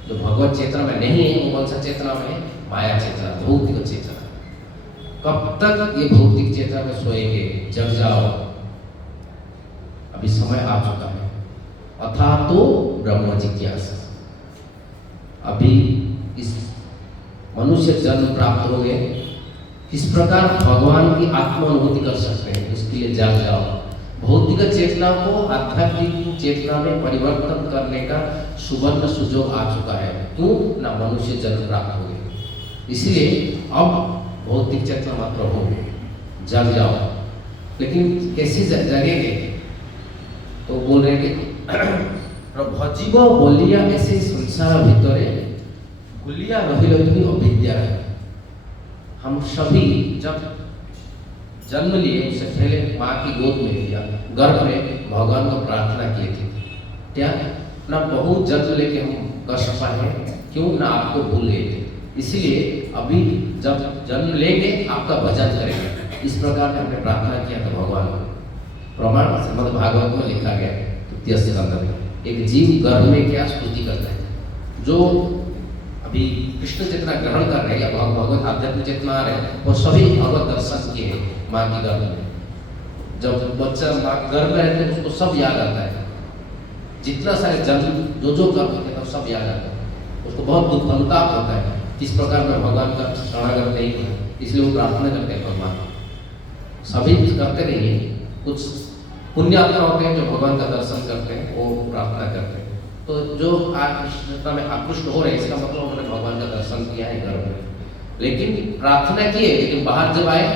जो भगवत चेतना में नहीं है, वो कौन सा चेतना में है, माया चेतना, भौतिक चेतना। कब तक ये भौतिक चेतना में सोएंगे, जग जाओ, अभी समय आ चुका है। अथा तो ब्रह्म जिज्ञासा, अभी इस मनुष्य जन्म प्राप्त हो गए, किस प्रकार भगवान की आत्मानुभूति कर सकते हैं, उसके लिए जाग जाओ। भौतिक चेतना को आध्यात्मिक चेतना में परिवर्तन करने का सुवर्ण सुयोग आ चुका है। क्यों ना, मनुष्य जन्म प्राप्त हो गए, इसलिए अब भौतिक चेतना मात्र हो, जाग जाओ। लेकिन कैसे जगेंगे, तो बोल रहे कि भजीब बोलिया ऐसे संसार भितरे गुलिया रहिल तुम्हें अविद्या है। हम सभी जब जन्म लिए, उससे पहले माँ की गोद में लिया, गर्भ में भगवान को प्रार्थना किए थे, क्या ना बहुत जन्म लेके हम कष्ट पाए, क्यों ना आपको भूल गए थे। इसलिए अभी जब जन्म लेंगे आपका भजन करेंगे। इस प्रकार से हमने प्रार्थना किया था भगवान को। प्रमाण श्रीमद् भागवत में लिखा गया तृतीय स्कंद में, एक जीव गर्भ में क्या स्तुति करता है, जो अभी कृष्ण चेतना ग्रहण कर रहे हैं, भगवत आध्यात्मिक चेतना आ रहे हैं, वो सभी भगवत दर्शन किए माँ की गर्भ में। जब बच्चा माँ गर्भ में रहते हैं उसको सब याद आता है, जितना सारे जन्म जो कर्म होते हैं सब याद आता है, उसको बहुत दुख अनुताप होता है किस प्रकार में भगवान का शरणागत नहीं है, इसलिए वो प्रार्थना करते हैं भगवान। सभी करते नहीं है, कुछ पुण्यात्मा होते हैं जो भगवान का दर्शन करते हैं, वो प्रार्थना करते हैं। तो जो कृष्णता में आकृष्ट हो रहे हैं इसका मतलब उन्होंने भगवान का दर्शन किया है गर्भ में, लेकिन प्रार्थना की है, लेकिन बाहर जब आए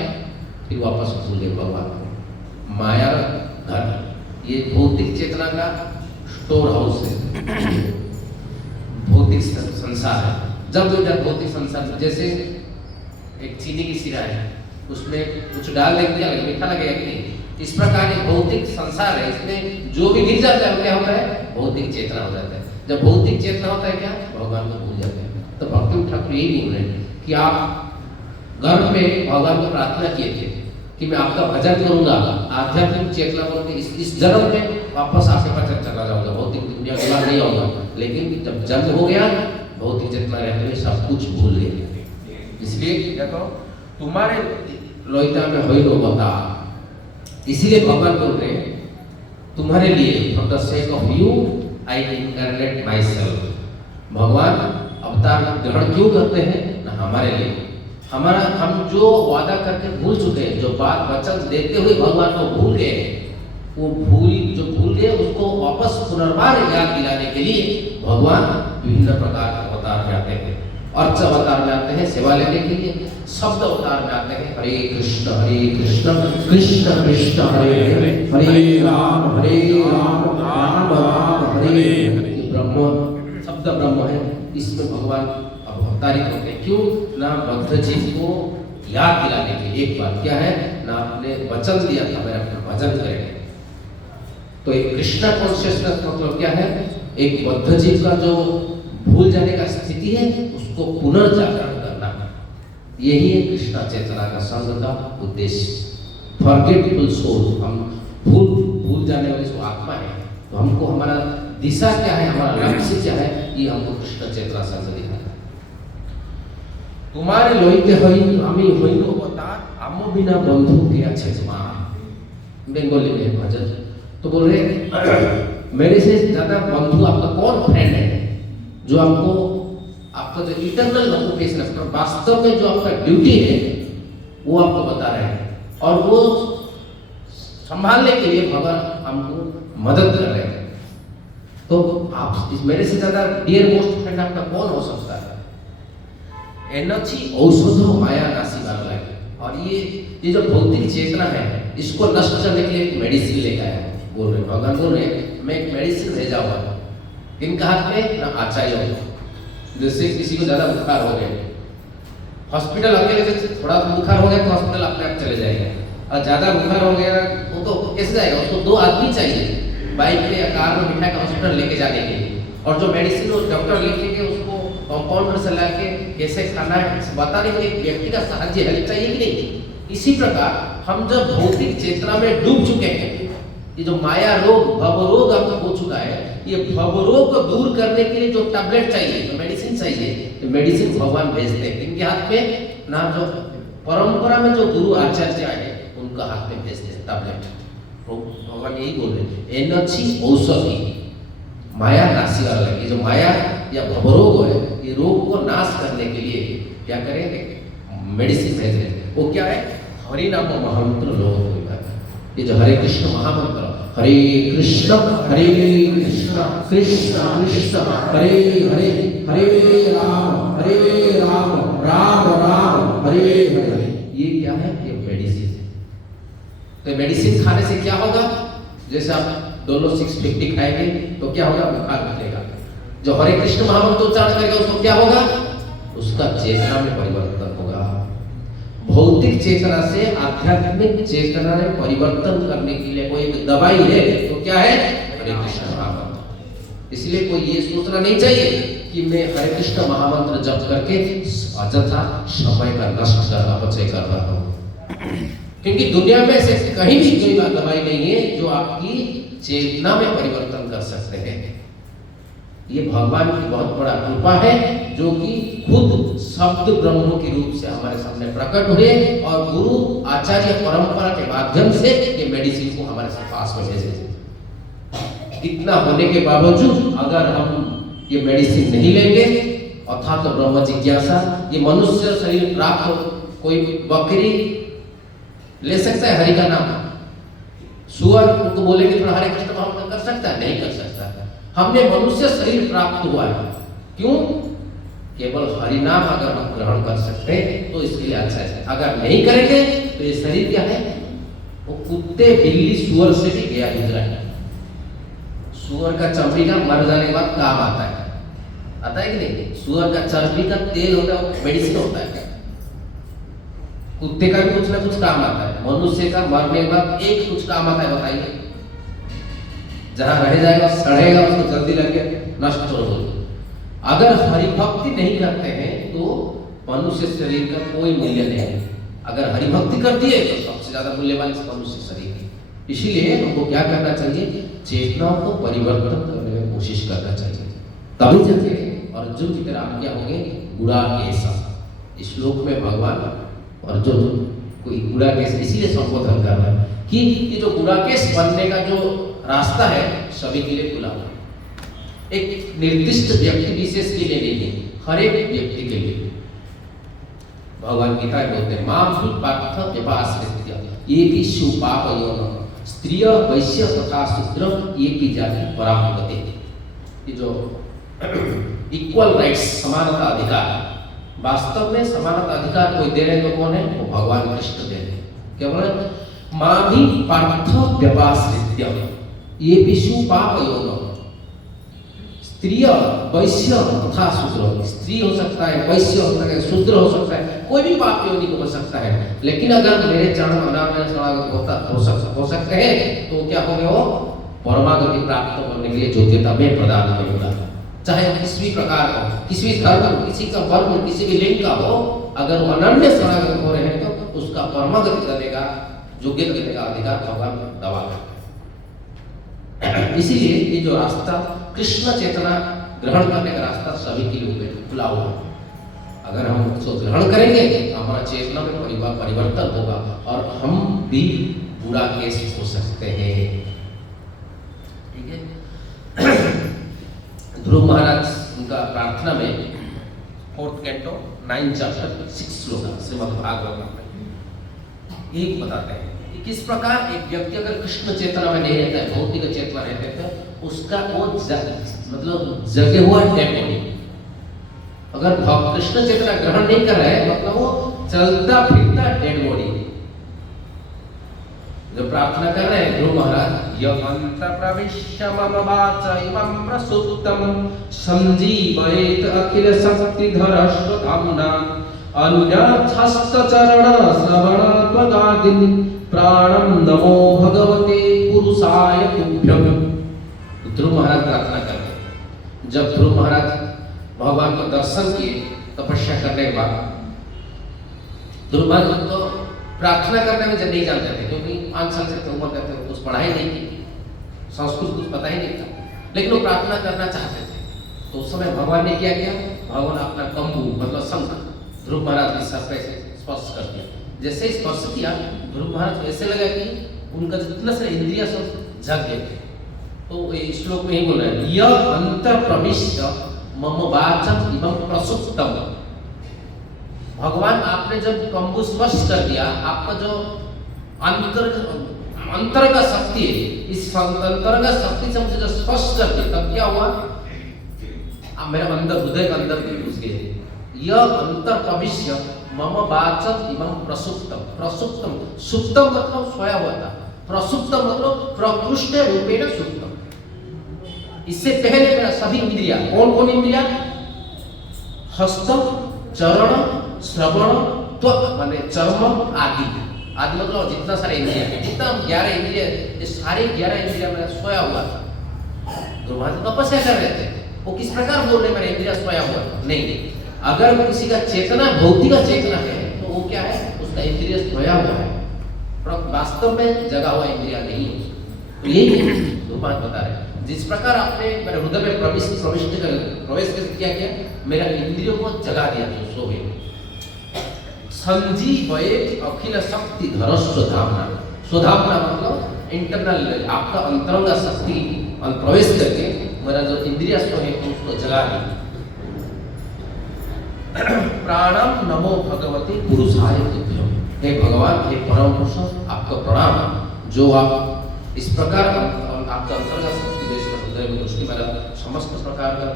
फिर वापस भूल गए भगवान को। माया घर ये भौतिक चेतना का स्टोर हाउस है, भौतिक संसार है। जब भौतिक संसार जैसे एक चीनी की सिरा है, उसमें कुछ डाल देंगे मीठा लगेगा कि नहीं, इस प्रकार एक भौतिक संसार है, इसमें जो भी गिर जाता है क्या होता है, भौतिक चेतना हो जाता है। जब भौतिक चेतना होता है क्या, भगवान को भूल जाते हैं। तो भक्ति ठाकुर यही बोल रहे हैं कि आप गर्भ में भगवान को प्रार्थना किए थे कि मैं आपका भजन करूंगा, आध्यात्मिक चेतना को इस जन्म में वापस आपके पास चला जाऊंगा, भौतिक दुनिया के बाद नहीं होगा। लेकिन जब जन्म हो गया भौतिक चेतना रहते हुए सब कुछ भूल गए। इसलिए देखो तुम्हारे लोहिता में होई लो बता, इसीलिए भगवान बोल रहे हैं तुम्हारे लिए for the sake of you I incarnate my self. भगवान अवतार ग्रहण क्यों करते हैं ना, हमारे लिए। हमारा हम जो वादा करके भूल चुके हैं, जो बात वचन देते हुए भगवान को भूल गए, वो भूल गए उसको वापस पुनर्बार याद दिलाने के लिए भगवान विभिन्न प्रकार के अवतार में आते हैं। अर्च अवतार में आते हैं सेवा लेने के लिए, शब्द अवतार में आते हैं हरे कृष्ण कृष्ण कृष्ण हरे हरे, हरे राम राम राम हरे हरे। ब्रह्म शब्द ब्रह्म है, इसमें भगवान अवतारित होते हैं। क्यों ना, बद्ध जीव को याद दिलाने के लिए। एक बात क्या है ना, आपने वचन दिया था मैं अपना भजन करेंगे, तो एक कृष्णा कॉन्शियसनेस मतलब क्या है, एक बद्ध जीव का जो भूल जाने का स्थिति है उसको पुनर्जागरण करना, यही है कृष्णा चेतना का संग का उद्देश्य। फॉरगेटफुल सोल, हम भूल जाने वाली जो आत्मा है, तो हमको हमारा दिशा क्या है, हमारा लक्ष्य क्या है, ये हमको कृष्ण चेतना संग दिखाता है। तुम्हारे लोहिते हई আমি হইল অবতার, আমো बिना बंधु के अच्छे जमा। बंगाली में भजन तो बोल रहे मेरे से ज्यादा बंधु आपका कौन फ्रेंड है, जो आपका जो इटरनल ऑक्यूपेशन है, वास्तव में जो आपका ड्यूटी है वो आपको बता रहे हैं, और वो संभालने के लिए भगवान हमको मदद कर रहे हैं। तो आप मेरे से ज्यादा डियर मोस्ट फ्रेंड आपका कौन हो सकता है। एनर्जी औषधो माया नासी वाला है, और ये जो भौतिक चेतना है इसको नष्ट करने के लिए मेडिसिन लेकर आया है। बोल रहे भगवान बोल रहे मैं एक मेडिसिन भेजा हुआ, इनका हाथ में ना आचार्य हो, जैसे किसी को ज्यादा बुखार हो गया, हॉस्पिटल अकेले से थोड़ा बुखार हो गया तो हॉस्पिटल अपने आप चले जाएगा, और ज्यादा बुखार हो गया वो तो कैसे जाएगा, उसको 2 आदमी चाहिए बाइक पे या कार में बिठा कर हॉस्पिटल लेके जाने के लिए। और जो मेडिसिन वो डॉक्टर लिखेंगे उसको कंपाउंडर से लाके कैसे खाना है बताने के लिए व्यक्ति का साहाय्य हेल्प चाहिए कि नहीं। इसी प्रकार हम जब भौतिक चेतना में डूब चुके हैं, ये जो माया रोग भव रोग अब हो चुका है, ये भव रोग को दूर करने के लिए जो टैबलेट चाहिए, जो मेडिसिन चाहिए, ये मेडिसिन भगवान भेजते हैं। इनके हाथ में ना, जो परंपरा में जो गुरु आचार्य आए उनका हाथ में भेजते हैं टैबलेट। भगवान यही बोल रहे हैं एनर्जी औषधि माया नाशी वाला। ये जो माया या भवरोग है, ये रोग को नाश करने के लिए क्या करेंगे, मेडिसिन भेज रहे हैं। वो क्या है, हरि नाम महामंत्र लोग। ये जो हरे कृष्ण महामंत्र, हरे कृष्ण कृष्ण कृष्ण हरे हरे, हरे राम राम राम हरे हरे, ये क्या है, ये मेडिसिन है। तो मेडिसिन खाने से क्या होगा, जैसे आप दोनों 650 खाएंगे तो क्या होगा, बुखार मिलेगा। जो हरे कृष्ण महामंत्र उच्चारण करेगा उसको क्या होगा, उसका चेतना में परिवर्तन होगा। भौतिक चेतना से आध्यात्मिक चेतना में परिवर्तन करने के लिए कोई एक दवाई है, तो क्या है, हरे कृष्ण महामंत्र। इसलिए कोई ये सोचना नहीं चाहिए कि मैं हरे कृष्ण महामंत्र जप करके अजथा समय का नष्ट कर अपचय कर रहा हूँ, क्योंकि दुनिया में से कहीं भी कोई दवाई नहीं है जो आपकी चेतना में परिवर्तन कर सकते हैं। ये भगवान की बहुत बड़ा कृपा है जो कि खुद शब्द ब्रह्म के रूप से हमारे सामने प्रकट हुए और गुरु आचार्य परंपरा के माध्यम से ये मेडिसिन को हमारे पास में भेजे। इतना होने के बावजूद अगर हम ये मेडिसिन नहीं लेंगे अर्थात तो ब्रह्म जिज्ञासा, ये मनुष्य शरीर प्राप्त कोई बकरी ले सकता है हरि का नाम, सुअर उनको बोलेंगे थोड़ा हरे कृष्ण भाव कर सकता है? नहीं कर सकता। हमने मनुष्य शरीर प्राप्त हुआ है, क्यों? केवल हरि नाम अगर हम ग्रहण कर सकते हैं तो इसके लिए अच्छा है। अगर नहीं करेंगे तो ये शरीर क्या है? वो कुत्ते बिल्ली सुअर से भी गया गुजरा है। सुअर का चमड़ी का मर जाने के बाद काम आता है कि नहीं? सुअर का चर्बी का तेल होता है, मेडिसिन होता है। कुत्ते का भी कुछ ना कुछ काम आता है। मनुष्य का मरने के बाद एक कुछ काम आता है, बताइए? जहां रह जाएगा सड़ेगा, उसको जल्दी लगे नष्ट हो जाएगा। अगर हरि भक्ति नहीं करते हैं तो मनुष्य शरीर का कोई मूल्य नहीं है। अगर हरि भक्ति करती है तो सबसे ज्यादा मूल्यवान मनुष्य शरीर है। इसीलिए हमको क्या करना चाहिए? चेतनाओं को परिवर्तन करने में कोशिश करना चाहिए, तभी जाके अर्जुन की तरह आप क्या होंगे? गुणाकेश। इस श्लोक में भगवान अर्जुन कोई गुणाकेश इसीलिए संबोधन कर रहा है कि ये जो गुणाकेश बनने का जो रास्ता है सभी के लिए खुला हुआ, एक निर्दिष्ट व्यक्ति विशेष के लिए नहीं है, हर एक व्यक्ति के लिए। भगवान गीता में बोलते हैं मां भी पार्थ व्यपाश्रित्य ये भी सुपाप योन स्त्रिय वैश्य तथा शूद्र ये की जाति परामगति। ये जो इक्वल राइट्स, समानता अधिकार, वास्तव में समानता अधिकार कोई दे रहे तो कौन है? वो भगवान कृष्ण दे रहे। क्या बोले? मां भी पार्थ व्यपाश्रित्य ये भी सुपाप योन स्त्रिय वैश्य तथा शूद्र। स्त्री हो सकता है, वैश्य हो सकता है, शूद्र हो सकता है, कोई भी पाप योनि को हो सकता है। लेकिन अगर मेरे चरण अनावरण शरणागत हो सकते हैं तो क्या होंगे? वो परमागति प्राप्त करने के लिए योग्यता में प्रदान करेगा। चाहे किसी भी प्रकार का, किसी भी धर्म, किसी का वर्ग, किसी भी लिंग का हो, अगर वो अनन्य शरणागत हो रहे हैं तो उसका परमागति करने का योग्यता देने का अधिकार भगवान दवा करते। इसीलिए ये जो रास्ता कृष्ण चेतना ग्रहण करने का रास्ता सभी के लिए खुला हुआ है। अगर हम उसको ग्रहण करेंगे तो हमारा चेतना में परिवर्तन होगा और हम भी गुणाकेश हो सकते हैं। ठीक है? ध्रुव महाराज उनका प्रार्थना में 4th कैंटो 9th चैप्टर 6 श्लोक श्रीमद् भागवत में एक बताते हैं कि किस प्रकार एक व्यक्ति अगर कृष्ण चेतना में नहीं रहता है, भौतिक चेतना रहते हैं, उसका वो मतलब जगे हुआ डेड बॉडी। अगर कृष्ण चेतना ग्रहण नहीं कर रहे हैं मतलब वो चलता फिरता डेड बॉडी। जो प्रार्थना कर रहे हैं ध्रुव महाराज, यमंत प्रविश्य मम वाच इमं प्रसुप्तम संजीवयेत अखिल शक्तिधरश्वधाम्ना अन्यथस्त चरण श्रवण त्वगादिन प्राणम नमो भगवते पुरुषाय तुभ्यम। ध्रुव महाराज प्रार्थना कर रहे हैं। जब ध्रुव महाराज भगवान को दर्शन किए तपस्या करने के बाद, ध्रुव महाराज तो प्रार्थना करने में नहीं जानते थे क्योंकि 5 साल से उम्र करते थे, कुछ पढ़ाई नहीं की, संस्कृत कुछ पता ही नहीं था, लेकिन वो प्रार्थना करना चाहते थे। तो उस समय भगवान ने क्या किया? भगवान अपना कम्बू मतलब शंख ध्रुव महाराज के सर पे स्पर्श कर दिया। जैसे स्पर्श किया ध्रुव महाराज ऐसे लगा कि उनका जितना सारे इंद्रिय सब जग गए थे। तो इस श्लोक में ही बोल रहे हैं यह अंतर प्रविश्य मम वाचम इमं प्रसुप्तम। भगवान आपने जब कम्बु स्पर्श कर दिया, आपका जो अंतर का शक्ति है, इस अंतर का शक्ति से मुझे जब स्पर्श कर दिया तब क्या हुआ? अब मेरे अंदर हृदय के अंदर भी घुस गए। यह अंतर प्रविश्य मम वाचम इमं प्रसुप्तम। प्रसुप्तम, सुप्तम मतलब सोया हुआ था, प्रसुप्तम मतलब प्रकृष्ट रूपेण सुप्तम। इससे पहले मेरा सभी इंद्रिया, कौन कौन इंद्रिया? हस्त, चरण, श्रवण, त्वक माने चर्म आदि। आदि मतलब जितना सारे इंद्रिया है, जितना 11 इंद्रिया, ये सारे 11 इंद्रिया मेरा सोया हुआ था। तो वहां तपस्या कर रहे थे, वो किस प्रकार बोल रहे मेरा इंद्रिया सोया हुआ? नहीं, अगर किसी का चेतना भौतिक चेतना है तो वो क्या है? उसका इंद्रिय सोया हुआ है, पर वास्तव में जगा हुआ इंद्रिया नहीं है। तो यही बात बता रहे हैं। जिस प्रकार आपने मेरे हृदय में प्रवेश किया क्या, मेरा इंद्रियों को जगा दिया जो सो गए। संजीवयेत अखिल शक्ति धर स्वधामना। स्वधामना मतलब इंटरनल, आपका अंतरंग शक्ति प्रवेश करके मेरा जो इंद्रिय सो है उसको जगा दी। प्राणम नमो भगवते पुरुषाय तुभ्यम। हे भगवान, हे परम पुरुष, आपका प्रणाम जो आप इस प्रकार आपका अंतर्गत शक्ति देश में हृदय में उसकी मेरा समस्त प्रकार का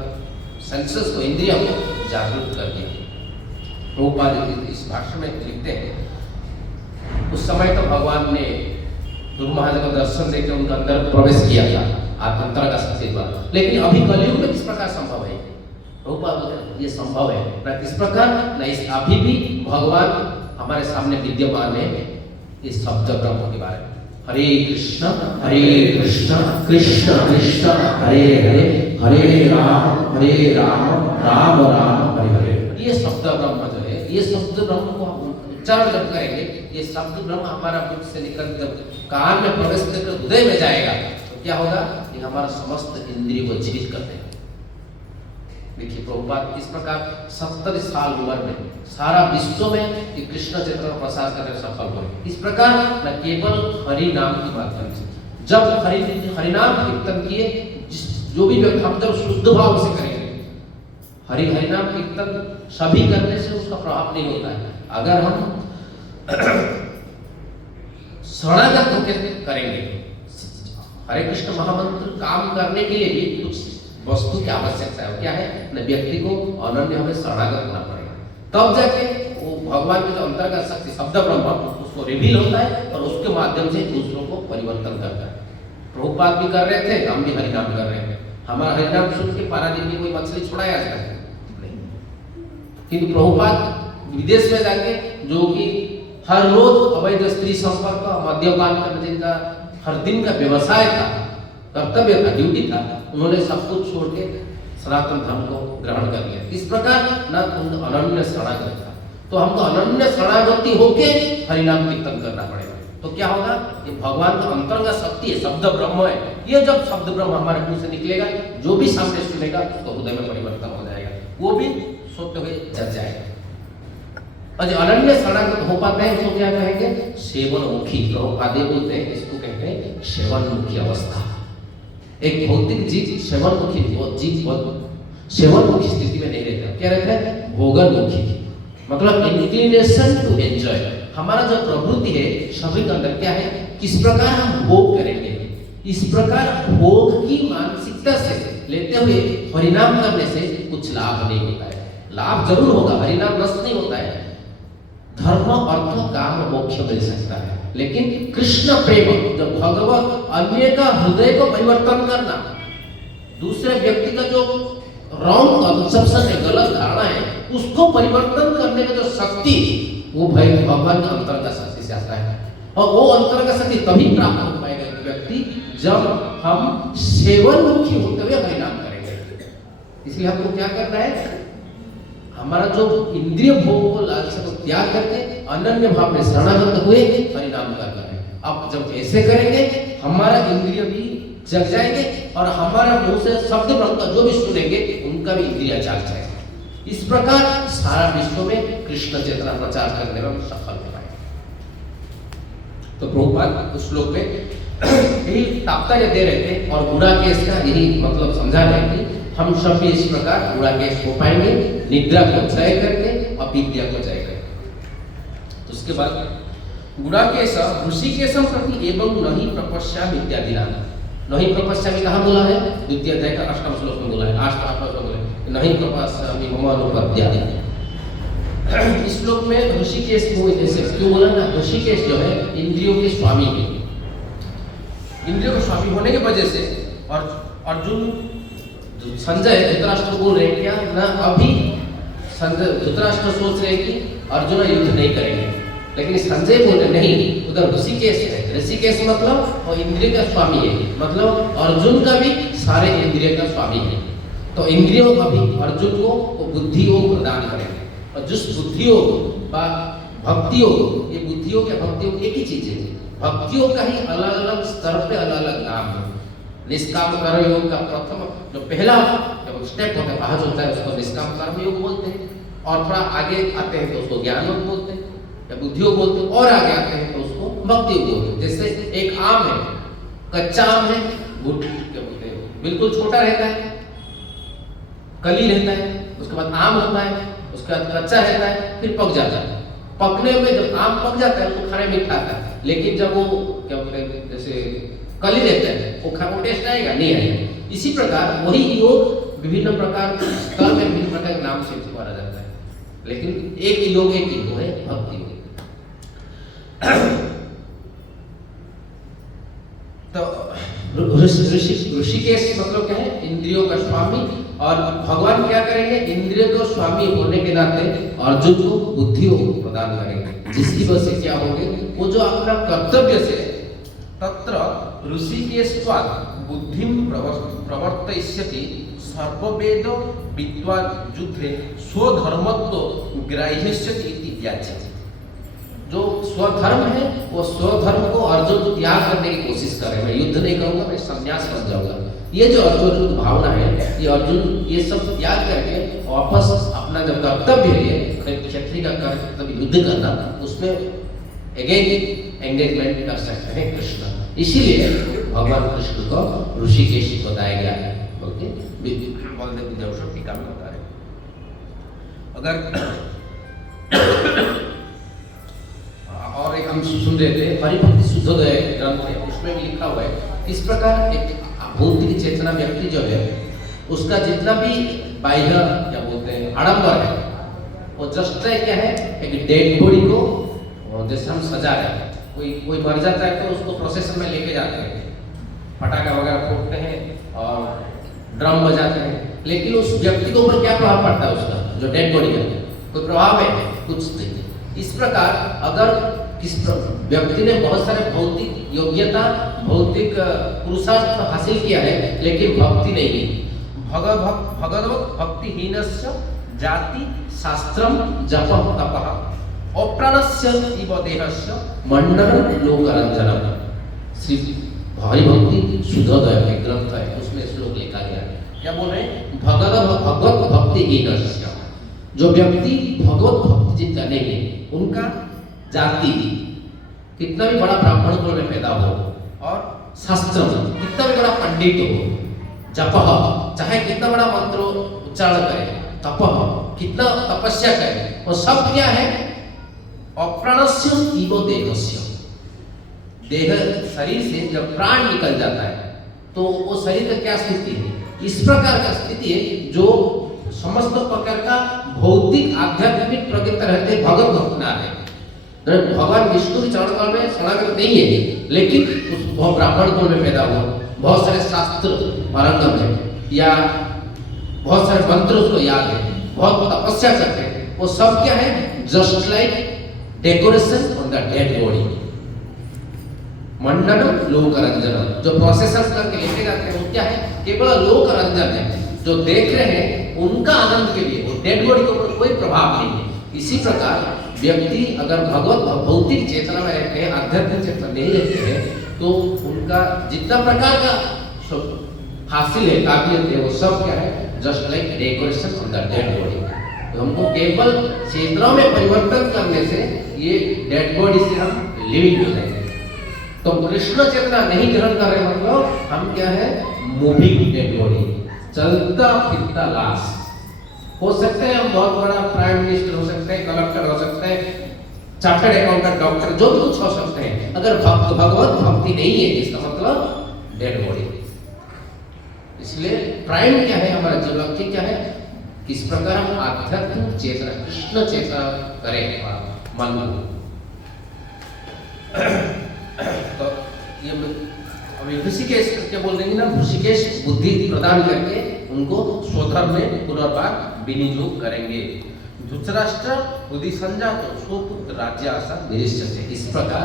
सेंसेस को, इंद्रियों को जागरूक कर दिया। प्रभुपाद इस भाषण में लिखते हैं, उस समय तो भगवान ने ध्रुव महाराज को दर्शन देकर उनका अंदर प्रवेश किया था अंतर्गत शक्ति पर, लेकिन अभी कलयुग में किस प्रकार संभव है? प्रभुपाद ये संभव है न किस प्रकार, न इस अभी भी भगवान हमारे सामने विद्यमान है इस शब्द ब्रह्म के बारे में। हरे कृष्ण कृष्ण कृष्ण हरे हरे, हरे राम राम राम हरे हरे। ये शब्द ब्रह्म जो है, ये शब्द ब्रह्म को हम उच्चारण जब करेंगे, ये शब्द ब्रह्म हमारा मुख से निकल जब कान में प्रवेश करके हृदय में जाएगा तो क्या होगा? ये हमारा समस्त इंद्रिय को जीवित करते हैं। देखिए प्रभुपाद किस प्रकार 70 साल उम्र में सारा विश्व में ये कृष्ण चैतन्य का प्रसार करने में सफल हुए। इस प्रकार न केवल हरि नाम के माध्यम से, जब हरि नाम कीर्तन किए, जो भी व्यक्ति हम जब शुद्ध भाव से करेंगे, हरि नाम कीर्तन सभी करने से उसका प्रभाव नहीं होता है। अगर हम शरणागत होकर करेंगे, हरे कृष्ण महामंत्र काम करने के लिए भी कुछ वस्तु की आवश्यकता है। क्या है? न व्यक्ति को अनन्य हमें शरणागत होना पड़ेगा, तब जाके वो भगवान के जो अंतर्गत शक्ति शब्द ब्रह्म उसको रिवील होता है और उसके माध्यम से दूसरों को परिवर्तन करता है। प्रभुपाद भी कर रहे थे, हम भी हरिनाम कर रहे हैं। हमारा हरिनाम सुन के पारादीप में कोई मछली छुड़ाया जाता है नहीं, किंतु प्रभुपाद विदेश में जाके जो कि हर रोज अवैध स्त्री संपर्क, मद्यपान करने जिनका हर दिन का व्यवसाय था, कर्तव्य था, ड्यूटी था, उन्होंने सब कुछ छोड़ के सनातन धर्म को ग्रहण कर लिया। इस प्रकार न अनन्य शरणागत था, तो हमको अनन्य शरणागति होके हरिनाम कीर्तन करना पड़ेगा। तो क्या होगा? ये भगवान का अंतरंग शक्ति है, शब्द ब्रह्म है। ये जब शब्द ब्रह्म हमारे मुंह से निकलेगा, जो भी सामने सुनेगा उसको हृदय में परिवर्तन हो जाएगा, वो भी सोते हुए जल जाएगा। और जो अनन्य शरणागत हो पाते हैं उसको क्या कहेंगे? सेवनमुखी। प्रभुपाद बोलते हैं इसको कहते हैं सेवनमुखी अवस्था। एक भौतिक जीव सेवनमुखी, वो जीव सेवनमुखी स्थिति में नहीं रहता। क्या रहता है? भोगनमुखी, मतलब इंक्लिनेशन टू एंजॉय। हमारा जो प्रवृत्ति है सभी के अंदर क्या है? किस प्रकार हम भोग करेंगे, इस प्रकार भोग की मानसिकता से लेते हुए हरिनाम करने से कुछ लाभ नहीं होता है। लाभ जरूर होगा, हरिनाम नष्ट नहीं होता है। धर्म अर्थ काम मोक्ष मिल सकता है, लेकिन कृष्ण प्रेम, जब भगवान अन्य का हृदय को परिवर्तन करना, दूसरे व्यक्ति का जो रॉन्ग कंसेप्शन है, गलत धारणा है, उसको परिवर्तन करने की जो शक्ति, वो भाई भगवान के अंतर्गत शक्ति से आता है। और वो अंतर्गत शक्ति तभी प्राप्त हो पाएगा व्यक्ति जब हम सेवनमुखी होते हुए हरिनाम करेंगे। इसलिए हमको क्या करना है? हमारा जो इंद्रिय भोग को, लालसा को त्याग करके अनन्य भाव में शरणागत हुए हरिनाम करना है। अब जब ऐसे करेंगे हमारा इंद्रिय भी जग जाएंगे और हमारा मुंह से शब्द ब्रह्म का जो भी सुनेंगे उनका भी इंद्रिय जाग जाएगा। इस प्रकार सारा विश्व में कृष्ण चेतना प्रचार करने में सफल हो पाएगा। तो प्रभुपाद उस श्लोक में यही तात्पर्य दे रहे थे और गुणाकेश का यही मतलब समझा रहे हैं कि हम सब भी इस प्रकार गुणाकेश हो पाएंगे, निद्रा को जय करके अविद्या को जय करके। तो उसके बाद गुणाकेश ऋषिकेशम प्रति एवं नहीं प्रपश्यामि इत्यादि नाम। नहीं प्रपश्यामि कहाँ बोला है? द्वितीय अध्याय का 8वां श्लोक में बोला है। 8वां श्लोक में नहीं प्रपश्यामि मम अनुपद्यामि। इस श्लोक में ऋषिकेश को ऐसे क्यों बोला ना? ऋषिकेश जो है इंद्रियों के स्वामी है। इंद्रियों के स्वामी होने की वजह से और अर्जुन संजय धृतराष्ट्र बोल रहे क्या ना, अभी संजय धृतराष्ट्र सोच रहे कि अर्जुन युद्ध नहीं करेंगे, लेकिन संजय बोले नहीं, उधर ऋषिकेश है। ऋषिकेश मतलब वो इंद्रिय का स्वामी है, मतलब अर्जुन का भी सारे इंद्रिय का स्वामी है। तो इंद्रियों का भी अर्जुन को वो बुद्धि योग प्रदान करेंगे, और जिस बुद्धियों भक्तियों, ये बुद्धियों के भक्तियों एक ही चीज है। भक्तियों का ही अलग अलग स्तर पे अलग अलग नाम है, निष्काम कर्म योग का प्रथम जो पहला जब स्टेप होता है पहल होता है उसको निष्काम कर्म योग बोलते हैं, और थोड़ा आगे आते हैं तो उसको ज्ञान योग बोलते हैं या बुद्धि योग बोलते हैं, और आगे आते हैं तो उसको भक्ति योग बोलते हैं। जैसे एक आम है, कच्चा आम है, गुड क्या बोलते हैं, बिल्कुल छोटा रहता है, कली रहता है, उसके बाद आम होता है, उसके बाद कच्चा रहता है, फिर पक जाता है। पकने में जब आम पक जाता है तो खाने में मीठा आता है, लेकिन जब वो क्या बोलते हैं जैसे कली रहता है वो खाने टेस्ट आएगा नहीं आएगा। इसी प्रकार वही योग विभिन्न प्रकार स्तर में विभिन्न प्रकार के नाम से माना जाता है, लेकिन एक योग है भक्ति योग। तो ऋषिकेश मतलब क्या है, इंद्रियों का स्वामी, और भगवान क्या करेंगे, इंद्रियों का स्वामी होने के नाते अर्जुन को बुद्धि प्रदान करेंगे, जिसकी वजह से क्या होंगे, वो जो अपना कर्तव्य से तत्र ऋषिकेशत्वात् बुद्धिं प्रवर्तयिष्यति सर्ववेद विद्वान् युद्धे स्वधर्मत्व ग्राह्यस्यति इति व्याच्यते। जो स्वधर्म है वो स्वधर्म को अर्जुन को त्याग करने की कोशिश कर रहे हैं। मैं युद्ध नहीं करूंगा, मैं संन्यास बन जाऊंगा। ये जो अर्जुन की भावना है, ये अर्जुन ये सब त्याग करके वापस अपना जब कर्तव्य है क्षत्रिय का कर्तव्य युद्ध करना, उसमें अगेन एंगेजमेंट कर सकते हैं कृष्ण। इसीलिए भगवान कृष्ण को ऋषिकेश बताया गया है। ओके, बलदेव विद्याभूषण टीका में बता रहे। अगर और एक हम सुन रहे थे हरिभक्ति शुद्धोदय ग्रंथ है, उसमें भी लिखा हुआ है इस प्रकार एक भौतिक चेतना व्यक्ति जो है उसका जितना भी बाह्य क्या बोलते हैं आडंबर है, वो जस्ट क्या है, एक डेड बॉडी को जैसे हम सजा रहे हैं, कोई मर जाता है तो उसको प्रोसेशन में लेके जाते हैं, पटाखा वगैरह फोड़ते हैं और ड्रम बजाते हैं, लेकिन उस व्यक्ति के ऊपर क्या प्रभाव पड़ता है उसका, जो डेड बॉडी है, कोई प्रभाव है कुछ नहीं। इस प्रकार अगर किस व्यक्ति ने बहुत सारे भौतिक योग्यता, भौतिक पुरुषार्थ हासिल किया है, लेकिन भक्ति नहीं है, भगवत भक्तिहीनस्य जाति शास्त्रम जपः तपः अप्राणस्य इव देहस्य मंडनं लोकरंजनम। श्री हरिभक्ति शुद्धोदय एक ग्रंथ है, उसमें श्लोक लिखा गया है। क्या बोल रहे हैं, भगवत भक्तिहीनस्य, जो व्यक्ति भगवत भक्ति जिनका नहीं है, उनका जाति कितना भी बड़ा ब्राह्मण कुल में पैदा हो, और शास्त्र कितना भी बड़ा पंडित हो, जपः चाहे कितना बड़ा मंत्र उच्चारण करे, तपः कितना तपस्या करे, वो सब क्या है, अप्राणस्य इव देहस्य, देह शरीर से जब प्राण निकल जाता है तो वो शरीर का क्या स्थिति है, इस प्रकार का स्थिति है जो समस्त प्रकार का भौतिक आध्यात्मिक प्रगति रहते भगवत भक्त ना है। भगवान विष्णु के चरण कमल में शरणागत नहीं है, लेकिन उस बहुत ब्राह्मण कुल में पैदा हुआ, बहुत सारे शास्त्र पारंगम है, या बहुत सारे मंत्र उसको याद है, बहुत तपस्या करते हैं, वो सब क्या है, just like decoration on the dead body. मंडनम लोकरंजनम, जो प्रोसेसर करके लेके जाते हैं वो क्या है, केवल लोकरंजन है, जो देख रहे हैं उनका आनंद के लिए, वो डेड बॉडी के ऊपर कोई प्रभाव नहीं है। इसी प्रकार व्यक्ति अगर भगवत भौतिक चेतना में रहते हैं, आध्यात्मिक चेतना नहीं रहते हैं, तो उनका जितना प्रकार का हासिल है, काबिलियत है, वो सब क्या है, just like decoration on the dead body. तो हमको केवल चेतना में परिवर्तन करने से ये डेड बॉडी से हम लिविंग हो जाएंगे। तो कृष्ण चेतना नहीं ग्रहण कर रहे मतलब हम क्या है, मूविंग डेड बॉडी, चलता फिरता लाश। हो सकते हैं हम बहुत बड़ा प्राइम मिनिस्टर हो सकते हैं, कलेक्टर हो सकते हैं, चार्टर्ड अकाउंटेंट, डॉक्टर, जो भी कुछ हो सकते हैं, अगर भगवत भक्ति नहीं है इसका मतलब डेड बॉडी। इसलिए प्राइम क्या है, हमारा जीवन की क्या है, किस प्रकार हम आध्यात्मिक चेतना, कृष्ण चेतना करें मन को। तो ये अभी ऋषिकेश क्या बोल देंगे ना, ऋषिकेश बुद्धि प्रदान करके उनको स्वधर्म में पुनर्बार विनियोग करेंगे। धृतराष्ट्र बुद्धि संजात स्वपुत्र राज्य आशा निरीक्षते। इस प्रकार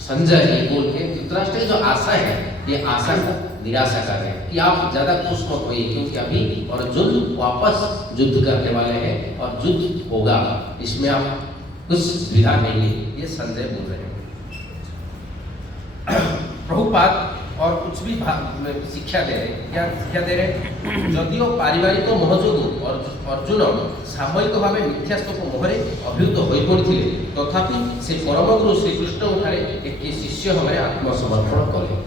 संजय ये बोल के धृतराष्ट्र की जो आशा है, ये आशा को निराशा कर रहे हैं कि आप ज्यादा खुश मत होइए, क्योंकि अभी अर्जुन वापस युद्ध करने वाले हैं और युद्ध होगा, इसमें आप कुछ सुविधा नहीं है, ये संजय बोल रहे हैं। प्रभुपाद और कुछ भी शिक्षा दे रहे, क्या शिक्षा दे रहे? जदिओ पारिवारिक मोह जोगु अर्जुन सामयिक भाव मिथ्यास्तक मोहरे अभिभूत हो पड़ते तथापि से परमगुरु श्रीकृष्ण ठारे एक शिष्य भाव आत्मसमर्पण कले।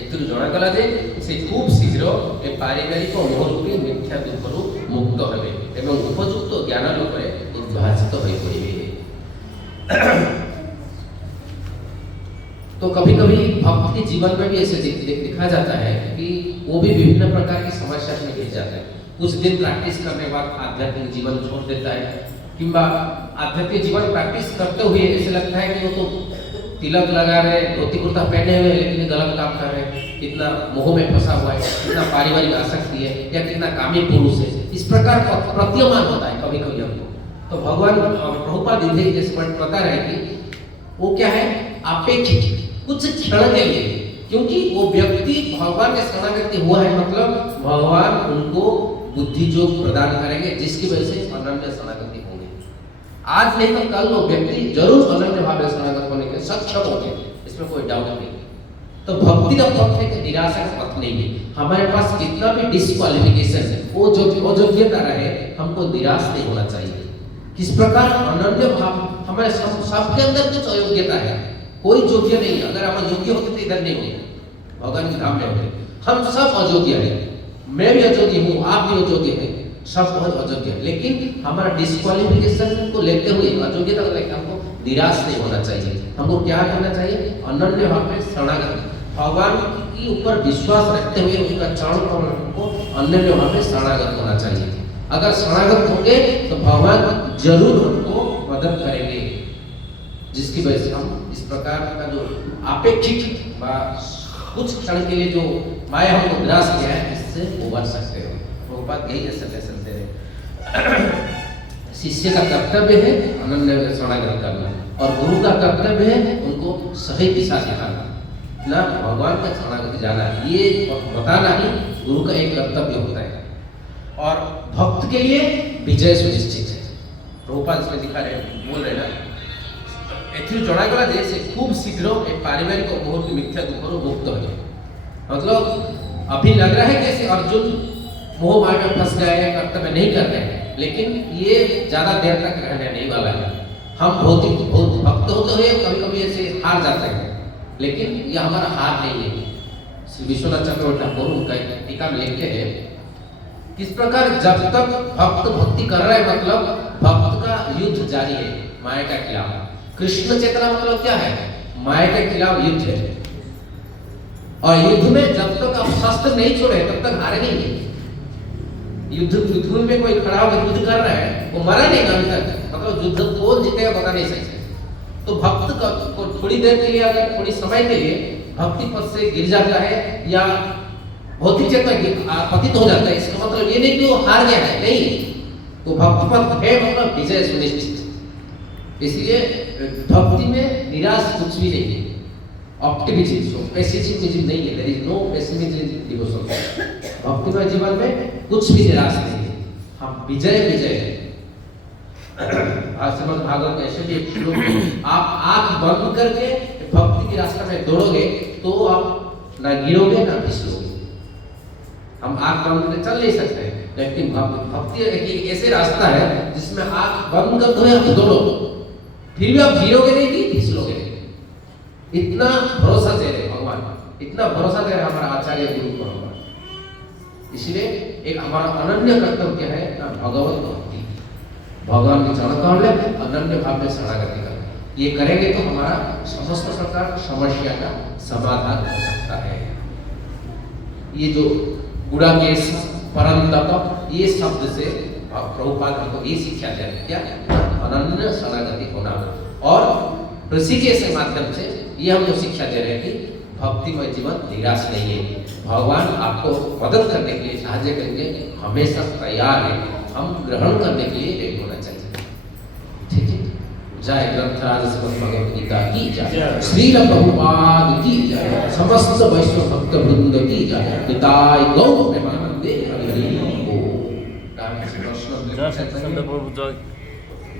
एथिरु जणागला जे से खूब शीघ्र ए पारिवारिक मोहरूपी मिथ्या दुखरु मुक्त हेबे एवं उपयुक्त ज्ञान लोकरे उद्भासित होई पड़िबे। तो कभी कभी भक्त के जीवन में भी ऐसे देखा जाता है कि वो भी विभिन्न प्रकार की समस्या में घिर जाता है। कुछ दिन प्रैक्टिस करने के बाद आध्यात्मिक जीवन छोड़ देता है, किंवा आध्यात्मिक जीवन प्रैक्टिस करते हुए ऐसे लगता है कि वो तो तिलक लगा रहे, धोती कुर्ता पहने हुए, लेकिन गलत काम कर रहे हैं, कितना मोह में फंसा हुआ है, कितना पारिवारिक आसक्ति है, या कितना कामी पुरुष है। इस प्रकार प्रतीयमान होता है कभी कभी हमको। तो भगवान प्रभुपाद जैसे बता रहे कि वो क्या है, अपेक्षित कुछ क्षण के लिए, क्योंकि वो व्यक्ति भगवान के शरणागति हुआ है, मतलब भगवान उनको बुद्धि योग प्रदान करेंगे जिसकी वजह से अनन्य शरणागति होंगे। आज नहीं तो कल वो व्यक्ति जरूर अनन्य भाव से शरणागत होने के सक्षम होंगे, इसमें कोई डाउट नहीं। तो भक्ति का पथ है कि निराशा का पथ नहीं है। हमारे पास कितना भी डिस्क्वालिफिकेशन है, वो जो अयोग्यता रहे, हमको निराश नहीं होना चाहिए। किस प्रकार अनन्य भाव, हमारे सबके अंदर कुछ अयोग्यता है, कोई योग्य नहीं है। अगर हम योग्य होते तो इधर नहीं होते, भगवान के धाम में होते। हम सब अयोग्य हैं, मैं भी अयोग्य हूँ, आप भी अयोग्य हैं, सब बहुत अयोग्य है। लेकिन हमारा डिस्क्वालिफिकेशन को लेते हुए, अयोग्यता को लेकर हमको निराश नहीं होना चाहिए। हमको क्या करना चाहिए? अनन्य भाव में शरणागत, भगवान के ऊपर विश्वास रखते हुए उनका चरण कमल को अनन्य भाव में शरणागत होना चाहिए। अगर शरणागत होंगे तो भगवान जरूर उनको मदद करेंगे, जिसकी वजह से हम इस प्रकार का जो अपेक्षित कुछ क्षण के लिए जो माया हमको निराश किया है, इससे उबर सकते हो। प्रभुपाद यही सजेशन दे रहे। शिष्य का कर्तव्य है अनन्य शरणागत करना, और गुरु का कर्तव्य है उनको सही दिशा दिखाना, ना भगवान का शरणागति जाना। ये बताना ही गुरु का एक कर्तव्य होता है। और भक्त के लिए विजय सुनिश्चित है। प्रभुपाद इसमें दिखा रहे, बोल रहे ना, एथिरु जणागला जे से खूब शीघ्र एक पारिवारिक मोह की मिथ्या दुखरु मुक्त हो जाए। मतलब अभी लग रहा है कि ऐसे अर्जुन मोह माया में फंस गए हैं, कर्तव्य नहीं कर रहे हैं, लेकिन ये ज्यादा देर तक रहने नहीं वाला है। हम भौतिक भक्त होते हुए कभी कभी ऐसे हार जाते हैं, लेकिन ये हमारा हार नहीं है। श्री विश्वनाथ चक्रवर्ती ठाकुर उनका टीका में लिखते हैं, किस प्रकार जब तक भक्त भक्ति कर रहा है, मतलब भक्त का युद्ध जारी है माया के खिलाफ। कृष्ण चेतना मतलब क्या है? माया के खिलाफ युद्ध है। और युद्ध में जब तक आप शस्त्र नहीं छोड़े तब तक हारे नहीं। युद्ध में कोई खड़ा होकर युद्ध कर रहा है, वो मरा नहीं अभी तक, मतलब युद्ध कौन जीतेगा बता नहीं सकते। तो भक्त को थोड़ी देर के लिए, अगर थोड़ी समय के लिए भक्ति पथ से गिर जाता है या भौतिक चेतना पतित हो जाता है, इसका मतलब ये नहीं कि वो हार गया है, नहीं। तो भक्ति पथ है मतलब विजय सुनिश्चित। इसलिए भक्ति में निराश कुछ भी नहीं है। ऑप्टिमिज्म, पेसिमिज्म नहीं है। There is no pessimism in devotion. भक्तिमय जीवन में कुछ भी निराश नहीं है, हम विजय है। आज श्रीमद् भागवत में ऐसे भी एक श्लोक, आप आंख बंद करके भक्ति के रास्ते में दौड़ोगे तो आप ना गिरोगे ना फिसलोगे। हम आंख बंद करके चल नहीं सकते, लेकिन भक्ति एक ऐसे रास्ता है जिसमें आंख बंद कर दो आप दौड़ो, फिर भी आप गिरोगे नहीं कि फिसलोगे नहीं। इतना भरोसा दे रहे भगवान, इतना भरोसा दे रहे हमारा आचार्य गुरु को भगवान। इसलिए एक हमारा अनन्य कर्तव्य है ना भगवत भक्ति, भगवान के चरण कमल में अनन्य भाव में शरणागति करना। ये करेंगे तो हमारा समस्त प्रकार समस्या का समाधान हो सकता है। ये जो गुणाकेश परम तप, ये शब्द से प्रभुपाद हमको ये शिक्षा दे रहे क्या? अनन्य शरणागति होना। और ऋषिकेश के माध्यम से ये हमको शिक्षा दे रहे हैं कि भक्तिमय जीवन निराश नहीं है। भगवान आपको मदद करने के लिए, साहाय्य करेंगे, हमेशा तैयार है। हम ग्रहण करने के लिए रेडी होना चाहिए। ठीक है। जय ग्रंथराज श्रीमद् भगवद गीता की जय, श्रील प्रभुपाद की जय, समस्त वैष्णव भक्त वृंद की जय। निताय गौर प्रेमानंदे हरि हरि बोल।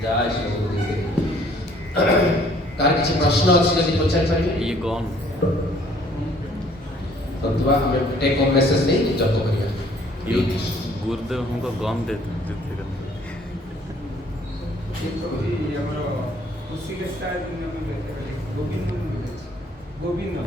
जय श्री गुरुदेव। कार किसी प्रश्न अच्छी पचार पारिबे? ये कौन तत्वा हमें टेक होम मेसेज नहीं जप करिया गुरुदेव हमको गम देते हैं ଆମର କୃଷି ଗୋବିନ୍ଦ